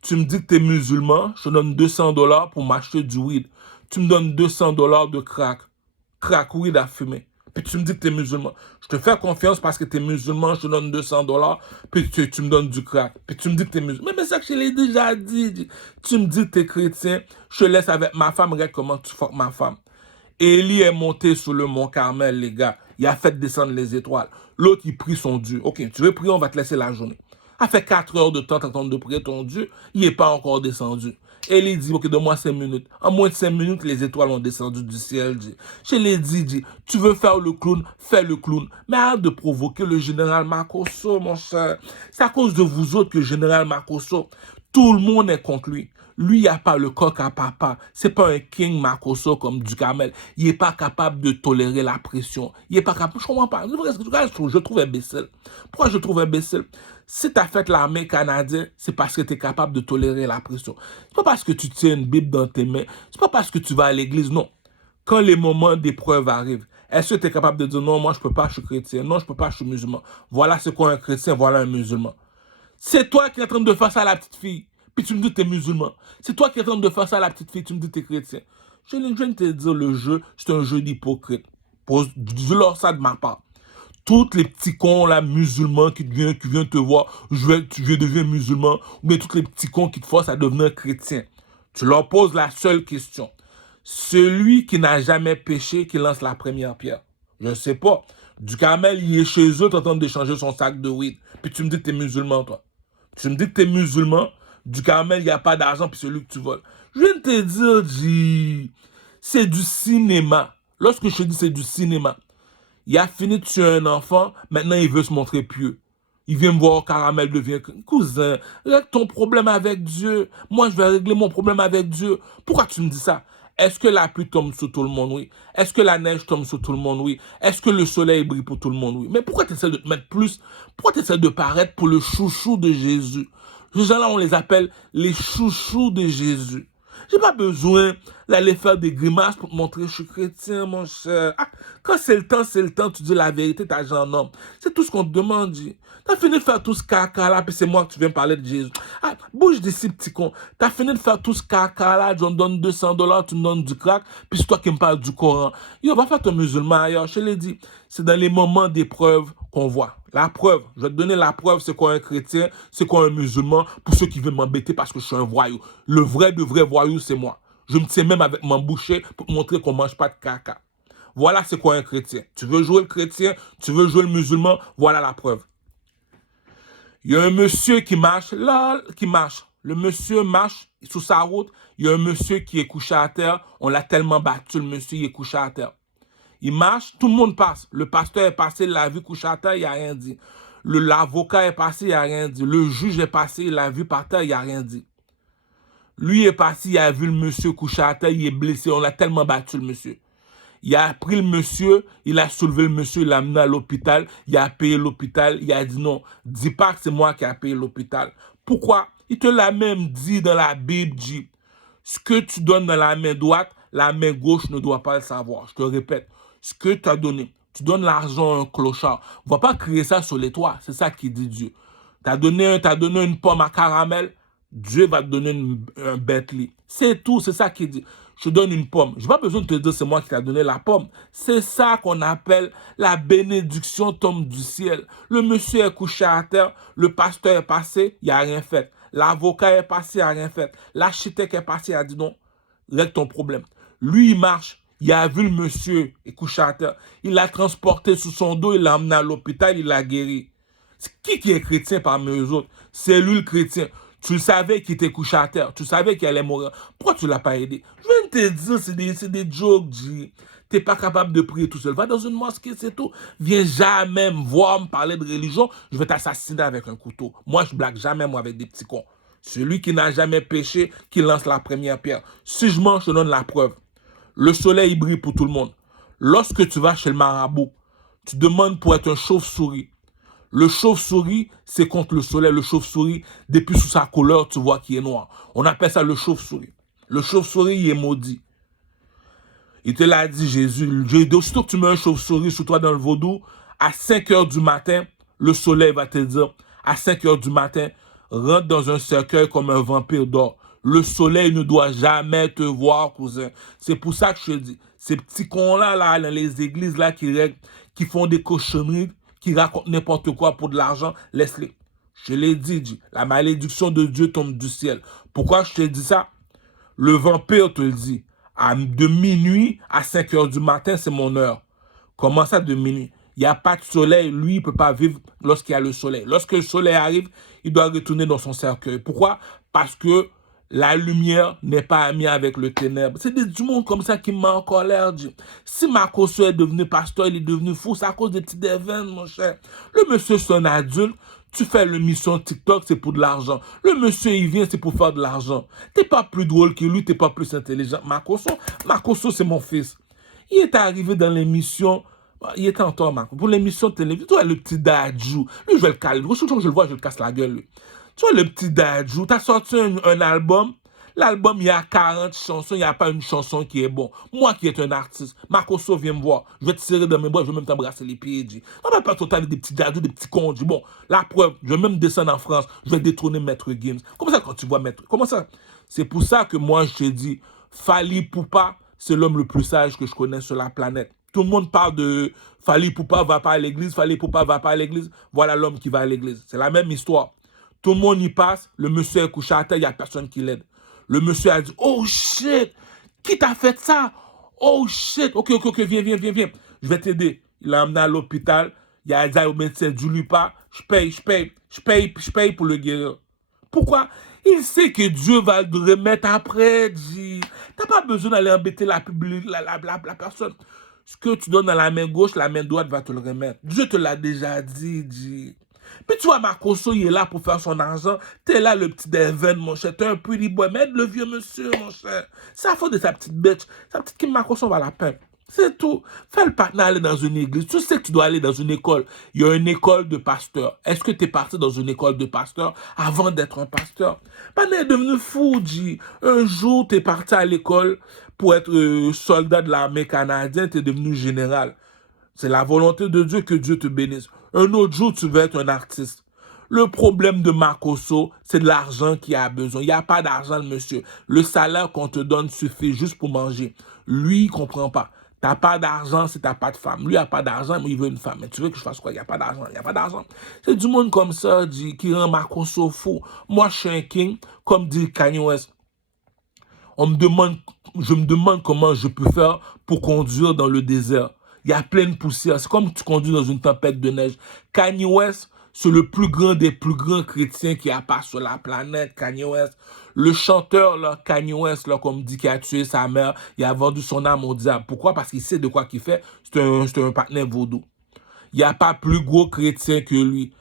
Tu me dis que tu es musulman, je te donne 200 $ pour m'acheter du weed. Tu me donnes 200 $ de crack. Crack weed à fumer. Puis tu me dis que tu es musulman. Je te fais confiance parce que tu es musulman, je te donne 200 $, puis tu me donnes du crack. Puis tu me dis que tu es musulman. Mais c'est ça que je l'ai déjà dit. Tu me dis que tu es chrétien, je te laisse avec ma femme, regarde comment tu fuck ma femme. Élie est monté sur le mont Carmel, les gars. Il a fait descendre les étoiles. L'autre, il prie son Dieu. Ok, tu veux prier, on va te laisser la journée. Ça fait 4 heures de temps t'attendre de prier ton Dieu, il n'est pas encore descendu. Et il dit, ok, donne-moi 5 minutes. En moins de 5 minutes, les étoiles ont descendu du ciel. Dit. Je l'ai dit, tu veux faire le clown, fais le clown. Mais arrête de provoquer le général Makosso, mon cher. C'est à cause de vous autres que le général Makosso, tout le monde est contre lui. Lui, il n'y a pas le coq à papa. C'est pas un King Makosso comme Duhamel. Il n'est pas capable de tolérer la pression. Il n'est pas capable. Je comprends pas. Je trouve imbécile. Pourquoi je trouve imbécile? Si tu as fait l'armée canadienne, c'est parce que tu es capable de tolérer la pression. C'est pas parce que tu tiens une Bible dans tes mains. C'est pas parce que tu vas à l'église. Non. Quand les moments d'épreuve arrivent, est-ce que tu es capable de dire non, moi je peux pas, je suis chrétien. Non, je peux pas, je suis musulman. Voilà c'est quoi un chrétien, voilà un musulman. C'est toi qui es en train de faire ça à la petite fille. Puis tu me dis que tu es musulman. C'est toi qui es en train de faire ça à la petite fille. Tu me dis que tu es chrétien. Je viens de te dire, le jeu, c'est un jeu d'hypocrite. Dis-leur ça de ma part. Tous les petits cons là, musulmans qui viennent te voir, tu deviens musulman, ou bien tous les petits cons qui te forcent à devenir chrétien. Tu leur poses la seule question. Celui qui n'a jamais péché, qui lance la première pierre. Je ne sais pas. Duhamel, il est chez eux, tu es en train d'échanger son sac de weed. Puis tu me dis que tu es musulman, toi. Tu me dis que tu es musulman, Duhamel, il n'y a pas d'argent, puis celui que tu voles. Je viens de te dire, c'est du cinéma. Lorsque je te dis c'est du cinéma, il a fini de tuer un enfant, maintenant il veut se montrer pieux. Il vient me voir, Caramel devient cousin. Règle ton problème avec Dieu. Moi, je vais régler mon problème avec Dieu. Pourquoi tu me dis ça? Est-ce que la pluie tombe sur tout le monde? Oui. Est-ce que la neige tombe sur tout le monde? Oui. Est-ce que le soleil brille pour tout le monde? Oui. Mais pourquoi tu essaies de te mettre plus? Pourquoi tu essaies de paraître pour le chouchou de Jésus? Ces gens-là, on les appelle les chouchous de Jésus. J'ai pas besoin d'aller faire des grimaces pour te montrer que je suis chrétien, mon cher. Ah, quand c'est le temps, tu dis la vérité, t'as jeune homme. C'est tout ce qu'on te demande. T'as fini de faire tout ce caca-là, puis c'est moi que tu viens parler de Jésus. Ah, bouge d'ici, petit con. T'as fini de faire tout ce caca-là, tu me donnes $200, tu me donnes du crack, puis c'est toi qui me parles du Coran. Yo, va faire ton musulman ailleurs. Je te l'ai dit, c'est dans les moments d'épreuve qu'on voit. La preuve, je vais te donner la preuve, c'est quoi un chrétien, c'est quoi un musulman, pour ceux qui veulent m'embêter parce que je suis un voyou. Le vrai de vrai voyou, c'est moi. Je me tiens même avec mon boucher pour te montrer qu'on ne mange pas de caca. Voilà c'est quoi un chrétien. Tu veux jouer le chrétien, tu veux jouer le musulman, voilà la preuve. Il y a un monsieur qui marche, là, qui marche. Le monsieur marche sur sa route, il y a un monsieur qui est couché à terre, on l'a tellement battu, le monsieur, il est couché à terre. Il marche, tout le monde passe. Le pasteur est passé, il l'a vu couché à terre, il n'a rien dit. L'avocat est passé, il n'a rien dit. Le juge est passé, il l'a vu par terre, il n'a rien dit. Lui est passé, il a vu le monsieur couché à terre, il est blessé, on l'a tellement battu le monsieur. Il a pris le monsieur, il a soulevé le monsieur, il l'a amené à l'hôpital, il a payé l'hôpital, il a dit non, dis pas que c'est moi qui ai payé l'hôpital. Pourquoi? Il te l'a même dit dans la Bible, dit, ce que tu donnes dans la main droite, la main gauche ne doit pas le savoir. Je te répète, ce que tu as donné, tu donnes l'argent à un clochard. On ne va pas crier ça sur les toits, c'est ça qui dit Dieu. Tu as donné une pomme à caramel, Dieu va te donner un Bentley. C'est tout, c'est ça qu'il dit. Je te donne une pomme. Je n'ai pas besoin de te dire c'est moi qui t'ai donné la pomme. C'est ça qu'on appelle la bénédiction tombe du ciel. Le monsieur est couché à terre, le pasteur est passé, il n'a rien fait. L'avocat est passé, il n'a rien fait. L'architecte est passé, il a dit non, règle ton problème. Lui, il marche, il a vu le monsieur est couché à terre. Il l'a transporté sous son dos, il l'a emmené à l'hôpital, il l'a guéri. Qui est chrétien parmi eux autres? C'est lui le chrétien. Tu le savais qu'il était couché à terre. Tu savais qu'il allait mourir. Pourquoi tu ne l'as pas aidé? Je viens de te dire, c'est des jokes, G. Tu n'es pas capable de prier tout seul. Va dans une mosquée, c'est tout. Viens jamais me voir me parler de religion. Je vais t'assassiner avec un couteau. Moi, je blague jamais, moi, avec des petits cons. Celui qui n'a jamais péché, qui lance la première pierre. Si je mens, je te donne la preuve. Le soleil brille pour tout le monde. Lorsque tu vas chez le marabout, tu demandes pour être un chauve-souris. Le chauve-souris, c'est contre le soleil. Le chauve-souris, depuis sous sa couleur, tu vois qu'il est noir. On appelle ça le chauve-souris. Le chauve-souris, il est maudit. Il te l'a dit, Jésus. Aussitôt que tu mets un chauve-souris sur toi dans le vaudou, à 5 heures du matin, le soleil va te dire, à 5 heures du matin, rentre dans un cercueil comme un vampire dort. Le soleil ne doit jamais te voir, cousin. C'est pour ça que je te dis, ces petits cons-là, là, dans les églises, là, qui font des cochonneries, qui racontent n'importe quoi pour de l'argent, laisse-les. Je l'ai dit, la malédiction de Dieu tombe du ciel. Pourquoi je te dis ça? Le vampire te le dit. De minuit à 5 heures du matin, c'est mon heure. Comment ça de minuit? Il n'y a pas de soleil. Lui, il ne peut pas vivre lorsqu'il y a le soleil. Lorsque le soleil arrive, il doit retourner dans son cercueil. Pourquoi? Parce que la lumière n'est pas amie avec le ténèbre. C'est du monde comme ça qui m'a en colère. Si Makosso est devenu pasteur, il est devenu fou, c'est à cause des petits événements, mon cher. Le monsieur, c'est un adulte. Tu fais l'émission TikTok, c'est pour de l'argent. Le monsieur, il vient, c'est pour faire de l'argent. T'es pas plus drôle que lui, t'es pas plus intelligent. Makosso, c'est mon fils. Il est arrivé dans l'émission, il était en temps, Marco, pour l'émission de télévision. Tu vois le petit Dadju, lui, je vais le calmer. Chaque fois que je le vois, je le casse la gueule, lui. Tu vois le petit Dadju, t'as sorti un album. L'album, il y a 40 chansons, il n'y a pas une chanson qui est bon. Moi qui est un artiste, Makosso, viens me voir. Je vais te serrer dans mes bras, je vais même t'embrasser les pieds. On va pas total avec des petits Dadju, des petits cons. Bon, la preuve, je vais même descendre en France, je vais détrôner Maître Gims. Comment ça quand tu vois Maître? Comment ça? C'est pour ça que moi, je te dis, Fally Ipupa, c'est l'homme le plus sage que je connais sur la planète. Tout le monde parle de Fally Ipupa va pas à l'église, Fally Ipupa va pas à l'église. Voilà l'homme qui va à l'église. C'est la même histoire. Tout le monde y passe, le monsieur est couché à terre, il n'y a personne qui l'aide. Le monsieur a dit, oh shit, qui t'a fait ça? Oh shit, ok, viens. Je vais t'aider. Il l'a emmené à l'hôpital, il a dit au médecin, dis-lui pas, je paye pour le guérir. Pourquoi? Il sait que Dieu va le remettre après, dit. T'as pas besoin d'aller embêter la personne. Ce que tu donnes dans la main gauche, la main droite va te le remettre. Dieu te l'a déjà dit. Puis tu vois, Makosso, il est là pour faire son argent. T'es là, le petit Devin, mon cher. T'es un pretty boy. Mais le vieux monsieur, mon cher. C'est la faute de sa petite bitch. Sa petite Kim Makosso va la peine. C'est tout. Fais le partenaire aller dans une église. Tu sais que tu dois aller dans une école. Il y a une école de pasteur. Est-ce que tu es parti dans une école de pasteur avant d'être un pasteur? Pané est devenu fou, dit. Un jour, tu es parti à l'école pour être soldat de l'armée canadienne. Tu es devenu général. C'est la volonté de Dieu que Dieu te bénisse. Un autre jour, tu veux être un artiste. Le problème de Makosso, c'est de l'argent qu'il a besoin. Il n'y a pas d'argent, le monsieur. Le salaire qu'on te donne suffit juste pour manger. Lui, il ne comprend pas. Tu n'as pas d'argent si tu n'as pas de femme. Lui, il n'a pas d'argent, mais il veut une femme. Mais tu veux que je fasse quoi? Il n'y a pas d'argent. Il n'y a pas d'argent. C'est du monde comme ça qui rend Makosso fou. Moi, je suis un king, comme dit Kanye West. Je me demande comment je peux faire pour conduire dans le désert. Il y a plein de poussière. C'est comme tu conduis dans une tempête de neige. Kanye West, c'est le plus grand des plus grands chrétiens qui a pas sur la planète. Kanye West. Le chanteur, là, Kanye West, là, comme dit, qui a tué sa mère, il a vendu son âme au diable. Pourquoi? Parce qu'il sait de quoi qu'il fait. C'est un partenaire vaudou. Il n'y a pas plus gros chrétien que lui.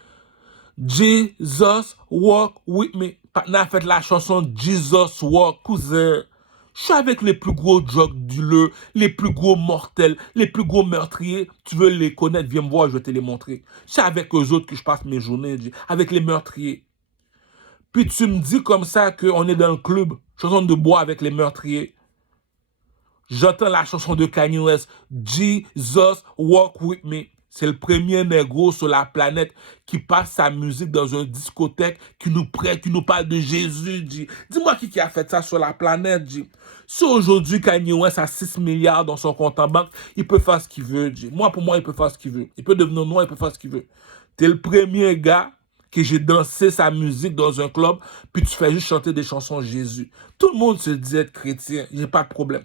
Jesus walk with me. Partner a fait la chanson Jesus walk, cousin. Je suis avec les plus gros drug dealers, les plus gros mortels, les plus gros meurtriers. Tu veux les connaître, viens me voir, je vais te les montrer. C'est avec eux autres que je passe mes journées, avec les meurtriers. Puis tu me dis comme ça qu'on est dans le club, chanson de bois avec les meurtriers. J'entends la chanson de Kanye West, Jesus walk with me. C'est le premier négro sur la planète qui passe sa musique dans une discothèque, qui nous parle de Jésus. Dis-moi qui a fait ça sur la planète. Si aujourd'hui Kanye West a 6 milliards dans son compte en banque, il peut faire ce qu'il veut. Pour moi, il peut faire ce qu'il veut. Il peut devenir noir, il peut faire ce qu'il veut. T'es le premier gars que j'ai dansé sa musique dans un club, puis tu fais juste chanter des chansons Jésus. Tout le monde se dit être chrétien, j'ai pas de problème.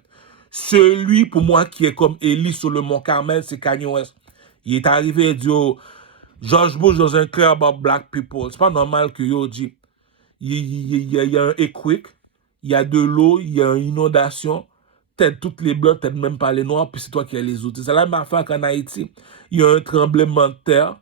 Celui, pour moi, qui est comme Élie sur le Mont Carmel, c'est Kanye West. Il est arrivé et dit, oh, George Bush dans un club about black people. C'est pas normal que yo dit, il y a un earthquake, il y a de l'eau, il y a une inondation, peut-être toutes les blancs, peut-être même pas les noirs, puis c'est toi qui as les autres. C'est la même affaire qu'en Haïti. Il y a un tremblement de terre.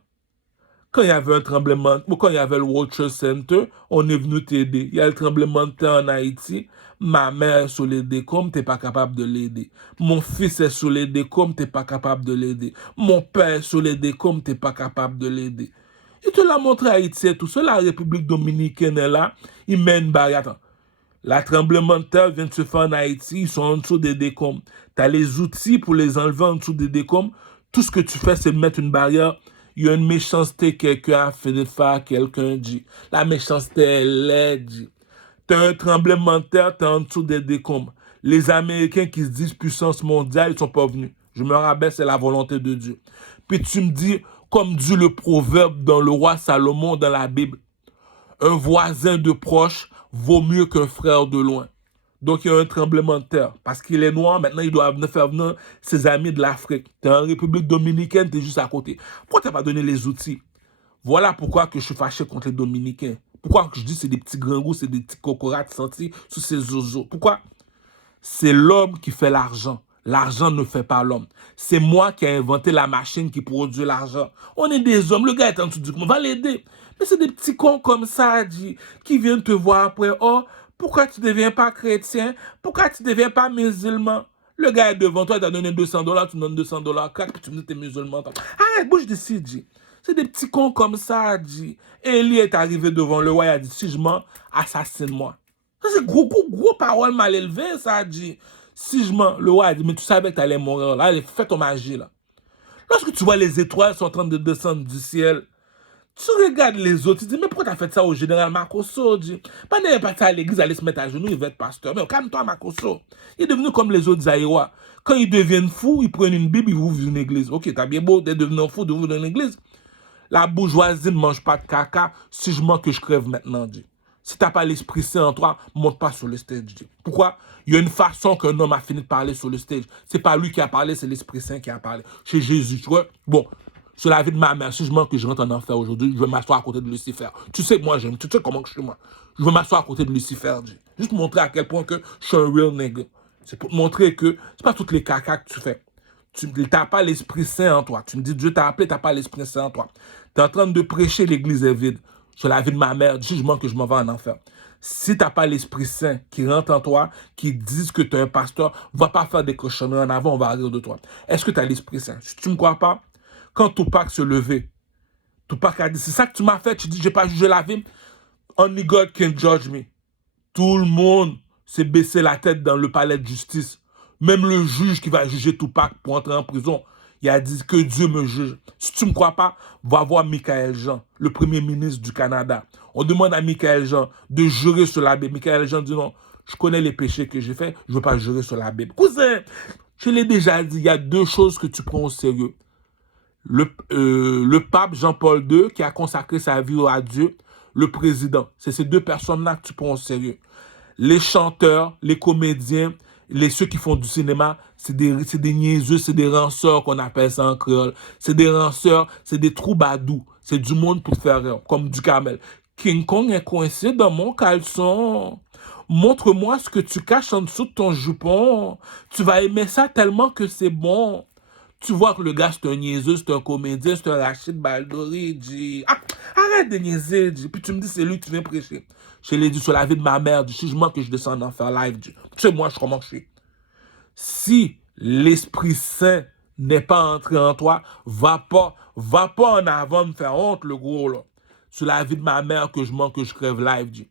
Quand il y avait un tremblement, quand il y avait le World Trade Center, on est venu t'aider. Il y a le tremblement de terre en Haïti. Ma mère est sur les décombres, t'es pas capable de l'aider. Mon fils est sur les décombres, t'es pas capable de l'aider. Mon père est sur les décombres, t'es pas capable de l'aider. Il te l'a montré Haïti et tout ça. La République dominicaine est là. Il mène barrière. Attends. La tremblement de terre vient de se faire en Haïti. Ils sont en dessous des décombres. Tu as les outils pour les enlever en dessous des décombres. Tout ce que tu fais, c'est de mettre une barrière. Il y a une méchanceté, quelqu'un a fait de faire, quelqu'un dit. La méchanceté, elle est dit. Tu as un tremblement de terre, tu es en dessous des décombres. Les Américains qui se disent puissance mondiale, ils ne sont pas venus. Je me rabaisse, c'est la volonté de Dieu. Puis tu me dis, comme dit le proverbe dans le roi Salomon dans la Bible, un voisin de proche vaut mieux qu'un frère de loin. Donc, il y a un tremblement de terre. Parce qu'il est noir, maintenant, il doit venir faire venir ses amis de l'Afrique. Tu es en République dominicaine, tu es juste à côté. Pourquoi tu n'as pas donné les outils? Voilà pourquoi que je suis fâché contre les Dominicains. Pourquoi que je dis que c'est des petits gringous, c'est des petits cocorates sentis sous ces zozos. Pourquoi? C'est l'homme qui fait l'argent. L'argent ne fait pas l'homme. C'est moi qui ai inventé la machine qui produit l'argent. On est des hommes. Le gars est en dessous du coup, on va l'aider. Mais c'est des petits cons comme ça, qui viennent te voir après. Oh, pourquoi tu ne deviens pas chrétien? Pourquoi tu ne deviens pas musulman? Le gars est devant toi, il t'a donné $200, tu me donnes $200, crac, puis tu me dis que tu es musulman. Arrête, bouge d'ici, C'est des petits cons comme ça, Élie est arrivé devant le roi, il a dit, si je mens, assassine-moi. Ça, c'est gros parole mal élevée, ça, Si je mens, le roi a dit, mais tu savais que tu allais mourir, là, allez, fais ton magie, là. Lorsque tu vois les étoiles sont en train de descendre du ciel, tu regardes les autres, tu dis, mais pourquoi tu as fait ça au général Makosso, Pas d'aller partir à l'église, aller se mettre à genoux, il va être pasteur. Mais calme-toi, Makosso. Il est devenu comme les autres Zaïrois. Quand ils deviennent fous, ils prennent une Bible, ils ouvrent une église. Ok, t'as bien beau d'être devenu fou, d'ouvrir une église. La bourgeoisie ne mange pas de caca. Si je mens que je crève maintenant, Si tu n'as pas l'Esprit Saint en toi, monte pas sur le stage, Pourquoi? Il y a une façon qu'un homme a fini de parler sur le stage. C'est pas lui qui a parlé, c'est l'Esprit Saint qui a parlé. Chez Jésus, tu vois. Bon, sur la vie de ma mère, si je mens que je rentre en enfer aujourd'hui, je vais m'asseoir à côté de Lucifer. Tu sais que moi, j'aime. Tu sais comment que je suis, moi. Je vais m'asseoir à côté de Lucifer, Juste pour montrer à quel point que je suis un real nigga. C'est pour te montrer que c'est pas toutes les cacas que tu fais. Tu n'as pas l'Esprit Saint en toi. Tu me dis, Dieu t'a appelé, tu n'as pas l'Esprit Saint en toi. Tu es en train de prêcher, l'église est vide. Sur la vie de ma mère, jugement que je m'en vais en enfer. Si tu n'as pas l'Esprit Saint qui rentre en toi, qui dit que tu es un pasteur, va pas faire des cochonneries en avant, on va rire de toi. Est-ce que tu as l'Esprit Saint? Si tu ne me crois pas, quand Tupac se levait, Tupac a dit, c'est ça que tu m'as fait, tu dis, je n'ai pas jugé la vie. Only God can judge me. Tout le monde s'est baissé la tête dans le palais de justice. Même le juge qui va juger Tupac pour entrer en prison, il a dit que Dieu me juge. Si tu ne me crois pas, va voir Michael Jean, le premier ministre du Canada. On demande à Michael Jean de jurer sur la Bible. Michael Jean dit non, je connais les péchés que j'ai faits, je ne veux pas jurer sur la Bible. Cousin, je l'ai déjà dit, il y a deux choses que tu prends au sérieux. Le pape Jean-Paul II qui a consacré sa vie à Dieu, le président. C'est ces deux personnes-là que tu prends au sérieux. Les chanteurs, les comédiens, ceux qui font du cinéma, c'est des niaiseux, c'est des ranceurs qu'on appelle ça en créole. C'est des ranceurs, c'est des troubadours. C'est du monde pour te faire rire, comme du Camel. King Kong est coincé dans mon caleçon. Montre-moi ce que tu caches en dessous de ton jupon. Tu vas aimer ça tellement que c'est bon. Tu vois que le gars, c'est un niaiseux, c'est un comédien, c'est un Rachid Baldori. Arrête de niaiser, Puis tu me dis, c'est lui que tu viens prêcher. Je l'ai dit sur la vie de ma mère, si je mens que je descends en faire live, Tu sais, moi, comment je suis. Si l'Esprit Saint n'est pas entré en toi, va pas en avant me faire honte, le gros, là. Sur la vie de ma mère, que je mens que je crève live,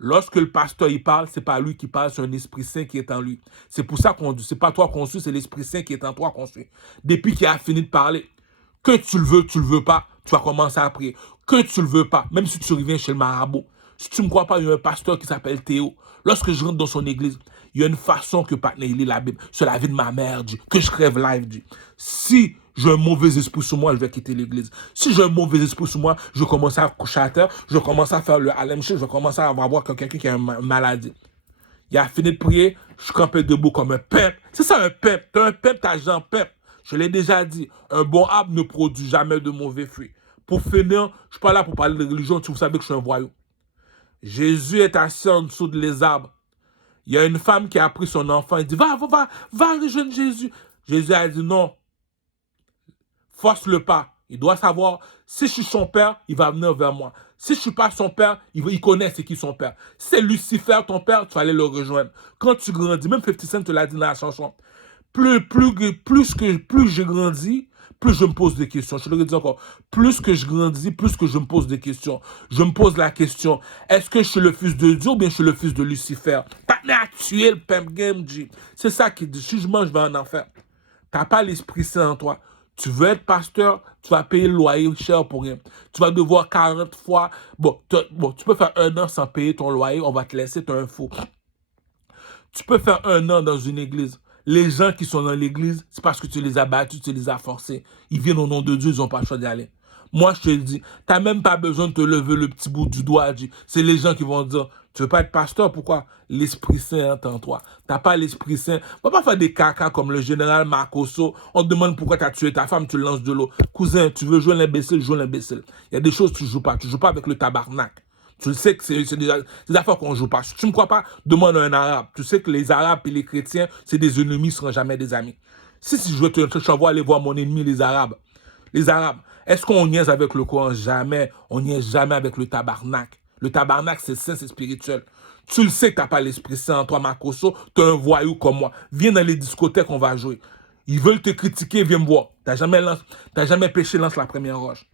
Lorsque le pasteur il parle, c'est pas lui qui parle, c'est un Esprit Saint qui est en lui. C'est pour ça qu'on dit, c'est pas toi qu'on suit, c'est l'Esprit Saint qui est en toi qu'on suit. Depuis qu'il a fini de parler, que tu le veux pas, tu vas commencer à prier. Que tu le veux pas, même si tu reviens chez le marabout. Si tu ne me crois pas, il y a un pasteur qui s'appelle Théo. Lorsque je rentre dans son église, il y a une façon que Patna lit la Bible sur la vie de ma mère, que je crève live. Si j'ai un mauvais esprit sur moi, je vais quitter l'église. Si j'ai un mauvais esprit sur moi, je commence à coucher à terre, je commence à faire le alemché, je commence à avoir quelqu'un qui a une maladie. Il a fini de prier, je campais debout comme un pep. C'est ça un pep. T'as un pep, t'as Jean Pep. Je l'ai déjà dit, un bon arbre ne produit jamais de mauvais fruits. Pour finir, je ne suis pas là pour parler de religion, vous savez que je suis un voyou. Jésus est assis en dessous des arbres. Il y a une femme qui a pris son enfant, il dit, va rejoindre Jésus. Jésus a dit non, force-le pas. Il doit savoir, si je suis son père, il va venir vers moi. Si je ne suis pas son père, il connaît c'est qui son père. Si c'est Lucifer, ton père, tu vas aller le rejoindre. Quand tu grandis, même 50 Cent te l'a dit dans la chanson, plus je grandis, plus je me pose des questions. Je te le dis encore, plus que je grandis, plus que je me pose des questions. Je me pose la question, est-ce que je suis le fils de Dieu ou bien je suis le fils de Lucifer? T'as à tuer le pimp game, G. C'est ça qui dit, si je mange, je vais en enfer. T'as pas l'Esprit Saint en toi. Tu veux être pasteur, tu vas payer le loyer cher pour rien. Tu vas devoir 40 fois. Bon, tu peux faire 1 an sans payer ton loyer, on va te laisser, t'es un fou. Tu peux faire 1 an dans une église. Les gens qui sont dans l'église, c'est parce que tu les as battus, tu les as forcés. Ils viennent au nom de Dieu, ils n'ont pas le choix d'y aller. Moi, je te le dis, tu n'as même pas besoin de te lever le petit bout du doigt. C'est les gens qui vont dire, Tu veux pas être pasteur, pourquoi? L'Esprit Saint est en toi. T'as pas l'Esprit Saint. On va pas faire des caca comme le général Marcosso. On te demande pourquoi tu as tué ta femme, tu lances de l'eau. Cousin, tu veux jouer l'imbécile, joue l'imbécile. Il y a des choses que tu joues pas. Tu joues pas avec le tabarnak. Tu le sais que c'est des affaires qu'on joue pas. Si tu ne me crois pas, demande à un arabe. Tu sais que les arabes et les chrétiens, c'est des ennemis, ils ne seront jamais des amis. Si je veux te envoie aller voir mon ennemi, les arabes. Les arabes, est-ce qu'on niaise avec le Coran? Jamais. On niaise jamais avec le tabarnak. Le tabarnak, c'est saint, c'est spirituel. Tu le sais que tu n'as pas l'Esprit Saint en toi, Makoso. Tu es un voyou comme moi. Viens dans les discothèques, on va jouer. Ils veulent te critiquer, viens me voir. Tu n'as jamais péché, lance la première roche.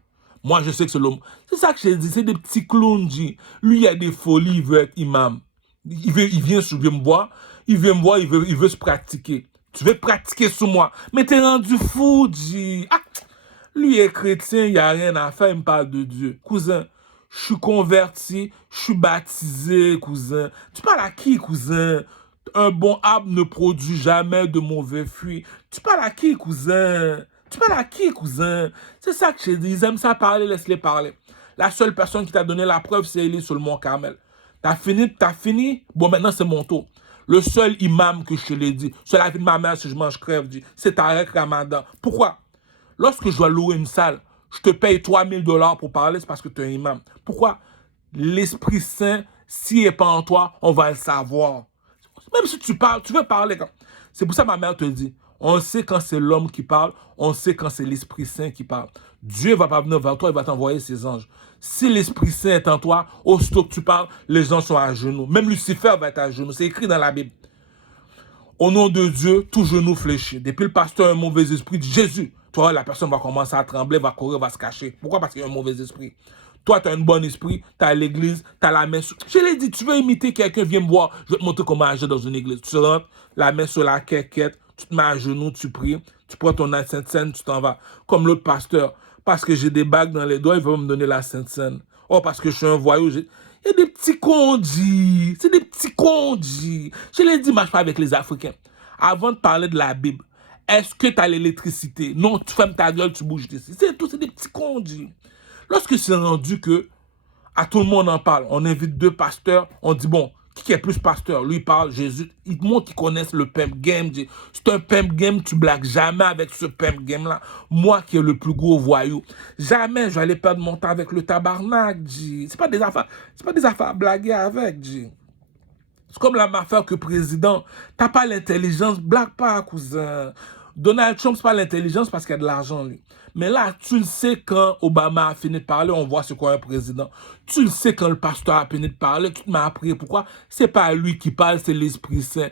Moi, je sais que c'est l'homme. C'est ça que j'ai dit. C'est des petits clowns, G. Lui, il a des folies, il veut être imam. Il vient me voir. Il veut se pratiquer. Tu veux te pratiquer sur moi. Mais t'es rendu fou, G. Ah, lui est chrétien, il n'y a rien à faire, il me parle de Dieu. Cousin, je suis converti, je suis baptisé, cousin. Tu parles à qui, cousin? Un bon arbre ne produit jamais de mauvais fruits. Tu parles à qui, cousin? Tu parles à qui, cousin? C'est ça que j'ai dit. Ils aiment ça parler, laisse-les parler. La seule personne qui t'a donné la preuve, c'est Élie sur le mont Carmel. T'as fini? Bon, maintenant, c'est mon tour. Le seul imam que je te l'ai dit, sur la vie de ma mère, si je mange crève, c'est Tarek Ramadan. Pourquoi? Lorsque je dois louer une salle, je te paye 3000 $ pour parler, c'est parce que tu es un imam. Pourquoi? L'Esprit Saint, s'il n'est pas en toi, on va le savoir. Même si tu parles, tu veux parler. C'est pour ça que ma mère te dit, on sait quand c'est l'homme qui parle, on sait quand c'est l'Esprit Saint qui parle. Dieu ne va pas venir vers toi, il va t'envoyer ses anges. Si l'Esprit Saint est en toi, aussitôt que tu parles, les gens sont à genoux. Même Lucifer va être à genoux. C'est écrit dans la Bible. Au nom de Dieu, tout genou fléchit. Depuis le pasteur a un mauvais esprit, dit Jésus. Toi, la personne va commencer à trembler, va courir, va se cacher. Pourquoi? Parce qu'il y a un mauvais esprit. Toi, tu as un bon esprit, tu as l'église, tu as la main sur... Je l'ai dit, tu veux imiter quelqu'un, viens me voir, je vais te montrer comment agir dans une église. Tu rentres, la main sur la quéquette, tu te mets à genoux, tu pries, tu prends ton Sainte Seine, tu t'en vas. Comme l'autre pasteur, parce que j'ai des bagues dans les doigts, il va me donner la Sainte Seine. Oh, parce que je suis un voyou, il y a des petits condis, c'est des petits condis. Je l'ai dit, marche pas avec les Africains. Avant de parler de la Bible, est-ce que tu as l'électricité? Non, tu fermes ta gueule, tu bouges d'ici. C'est tout, c'est des petits condis. Lorsque c'est rendu que à tout le monde en parle, on invite 2 pasteurs, on dit bon, qui est plus pasteur? Lui il parle, Jésus, il te montre qu'ils connaissent le pimp game. C'est un pimp game, tu blagues jamais avec ce pimp game là. Moi qui est le plus gros voyou, jamais je vais aller perdre mon temps avec le tabarnak. C'est pas des affaires à blaguer avec. C'est comme la mafia que président. T'as pas l'intelligence, blague pas, cousin. Donald Trump, c'est pas l'intelligence parce qu'il y a de l'argent, lui. Mais là, tu le sais quand Obama a fini de parler, on voit c'est quoi un président. Tu le sais quand le pasteur a fini de parler, tu te mets à prier. Pourquoi? C'est pas lui qui parle, c'est l'Esprit Saint.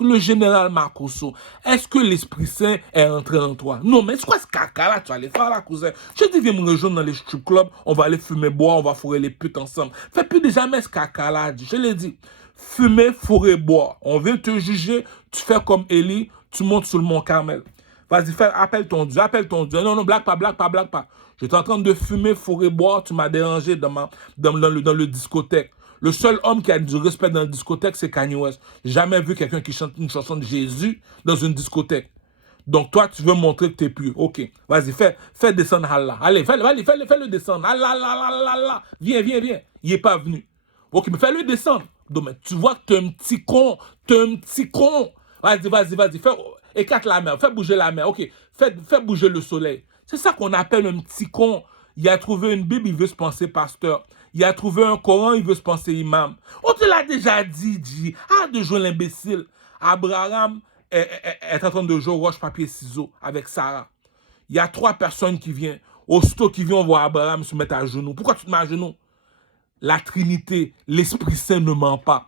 Le général Marcosso, est-ce que l'Esprit Saint est entré en toi? Non, mais c'est quoi ce caca-là? Tu vas aller faire là, cousin. Je te dis, viens me rejoindre dans les strip clubs, on va aller fumer, boire, on va fourrer les putes ensemble. Fais plus de jamais ce caca-là, je l'ai dit. Fumer, fourrer, boire. On vient te juger, tu fais comme Élie, tu montes sur le mont Carmel. Vas-y, appelle ton Dieu, appelle ton Dieu. Non, blague pas. J'étais en train de fumer, fourrer, boire, tu m'as dérangé dans le discothèque. Le seul homme qui a du respect dans le discothèque, c'est Kanye West. J'ai jamais vu quelqu'un qui chante une chanson de Jésus dans une discothèque. Donc toi, tu veux montrer que tu es pur. Ok, vas-y, fais descendre Allah. Allez, fais-le descendre. Allah. Viens. Il n'est pas venu. Ok, mais fais-le descendre. Donc, tu vois que tu es un petit con. Vas-y. Écarte la mer. Fais bouger la mer. Ok, fais bouger le soleil. C'est ça qu'on appelle un petit con. Il a trouvé une Bible, il veut se penser pasteur. Il a trouvé un Coran, il veut se penser imam. On te l'a déjà dit. Arrête de jouer l'imbécile. Abraham est en train de jouer roche, papier, ciseaux avec Sarah. Il y a 3 personnes qui viennent. Aussitôt qu'ils viennent, on voit Abraham se mettre à genoux. Pourquoi tu te mets à genoux? La Trinité, l'Esprit Saint ne ment pas.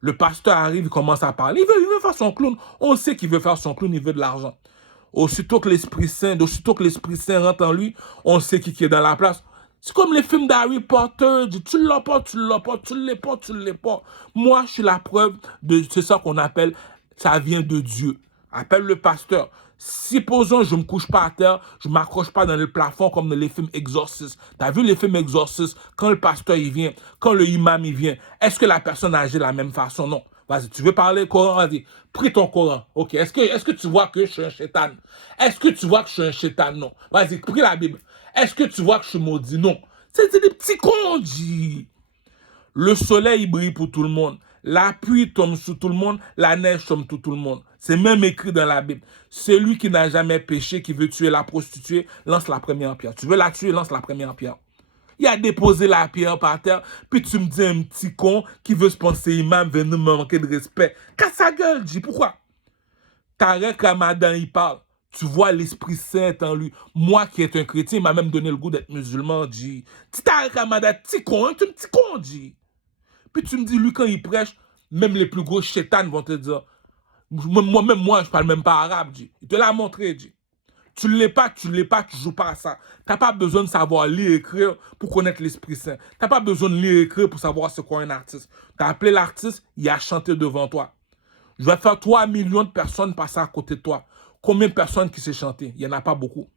Le pasteur arrive, il commence à parler. Il veut faire son clown. On sait qu'il veut faire son clown, il veut de l'argent. Aussitôt que l'Esprit Saint rentre en lui, on sait qui est dans la place. C'est comme les films d'Harry Potter. Tu l'as pas, tu l'es pas. Moi, je suis la preuve de c'est ça qu'on appelle, ça vient de Dieu. Appelle le pasteur. Supposons je ne me couche pas à terre, je ne m'accroche pas dans le plafond comme dans les films exorcistes. Tu as vu les films exorcistes, quand le pasteur il vient, quand le imam il vient, est-ce que la personne agit de la même façon? Non. Vas-y, tu veux parler le Coran? Vas-y, prie ton Coran. Ok, est-ce que tu vois que je suis un chétan? Est-ce que tu vois que je suis un chétan? Non. Vas-y, prie la Bible. Est-ce que tu vois que je suis maudit? Non. C'est des petits cons, Le soleil il brille pour tout le monde. La pluie tombe sur tout le monde. La neige tombe sur tout le monde. C'est même écrit dans la Bible. Celui qui n'a jamais péché, qui veut tuer la prostituée, lance la première pierre. Tu veux la tuer, lance la première pierre. Il a déposé la pierre par terre, puis tu me dis un petit con qui veut se penser imam, venir me manquer de respect. Casse sa gueule, dis pourquoi? Tarek Ramadan, il parle. Tu vois l'Esprit Saint en lui. Moi qui est un chrétien, il m'a même donné le goût d'être musulman, dis. Tarek Ramadan, petit con, tu un petit con, dis. Puis tu me dis, lui, quand il prêche, même les plus gros chétanes vont te dire. Moi, je parle même pas arabe, dis. Il te l'a montré, dis. Tu ne l'es pas, tu joues pas à ça. Tu n'as pas besoin de savoir lire et écrire pour connaître l'Esprit Saint. Tu n'as pas besoin de lire et écrire pour savoir ce qu'est un artiste. Tu as appelé l'artiste, il a chanté devant toi. Je vais faire 3 millions de personnes passer à côté de toi. Combien de personnes qui sait chanter? Il n'y en a pas beaucoup.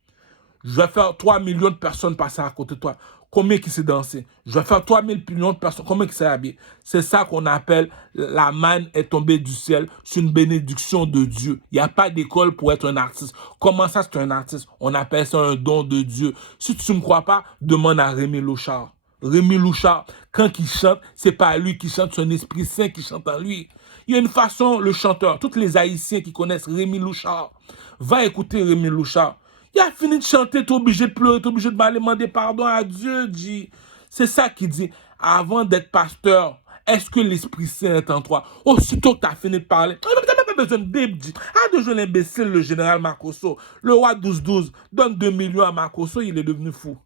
Je vais faire 3 millions de personnes passer à côté de toi. Combien qui sait danser? Je vais faire 3 millions de personnes. Combien qui sait habiller? C'est ça qu'on appelle la manne est tombée du ciel. C'est une bénédiction de Dieu. Il n'y a pas d'école pour être un artiste. Comment ça, c'est un artiste? On appelle ça un don de Dieu. Si tu ne me crois pas, demande à Rémi Louchard. Rémi Louchard, quand il chante, c'est pas lui qui chante, c'est un Esprit Saint qui chante en lui. Il y a une façon, le chanteur, tous les Haïtiens qui connaissent Rémi Louchard, va écouter Rémi Louchard. Il a fini de chanter, tu es obligé de pleurer, tu es obligé de m'aller demander pardon à Dieu, dit. C'est ça qu'il dit. Avant d'être pasteur, est-ce que l'Esprit Saint est en toi? Aussitôt que tu as fini de parler, tu n'as pas besoin de Bible, dit. Ah, de jouer l'imbécile, le général Makosso, le roi 12-12, donne 2 millions à Makosso, il est devenu fou.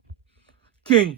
King.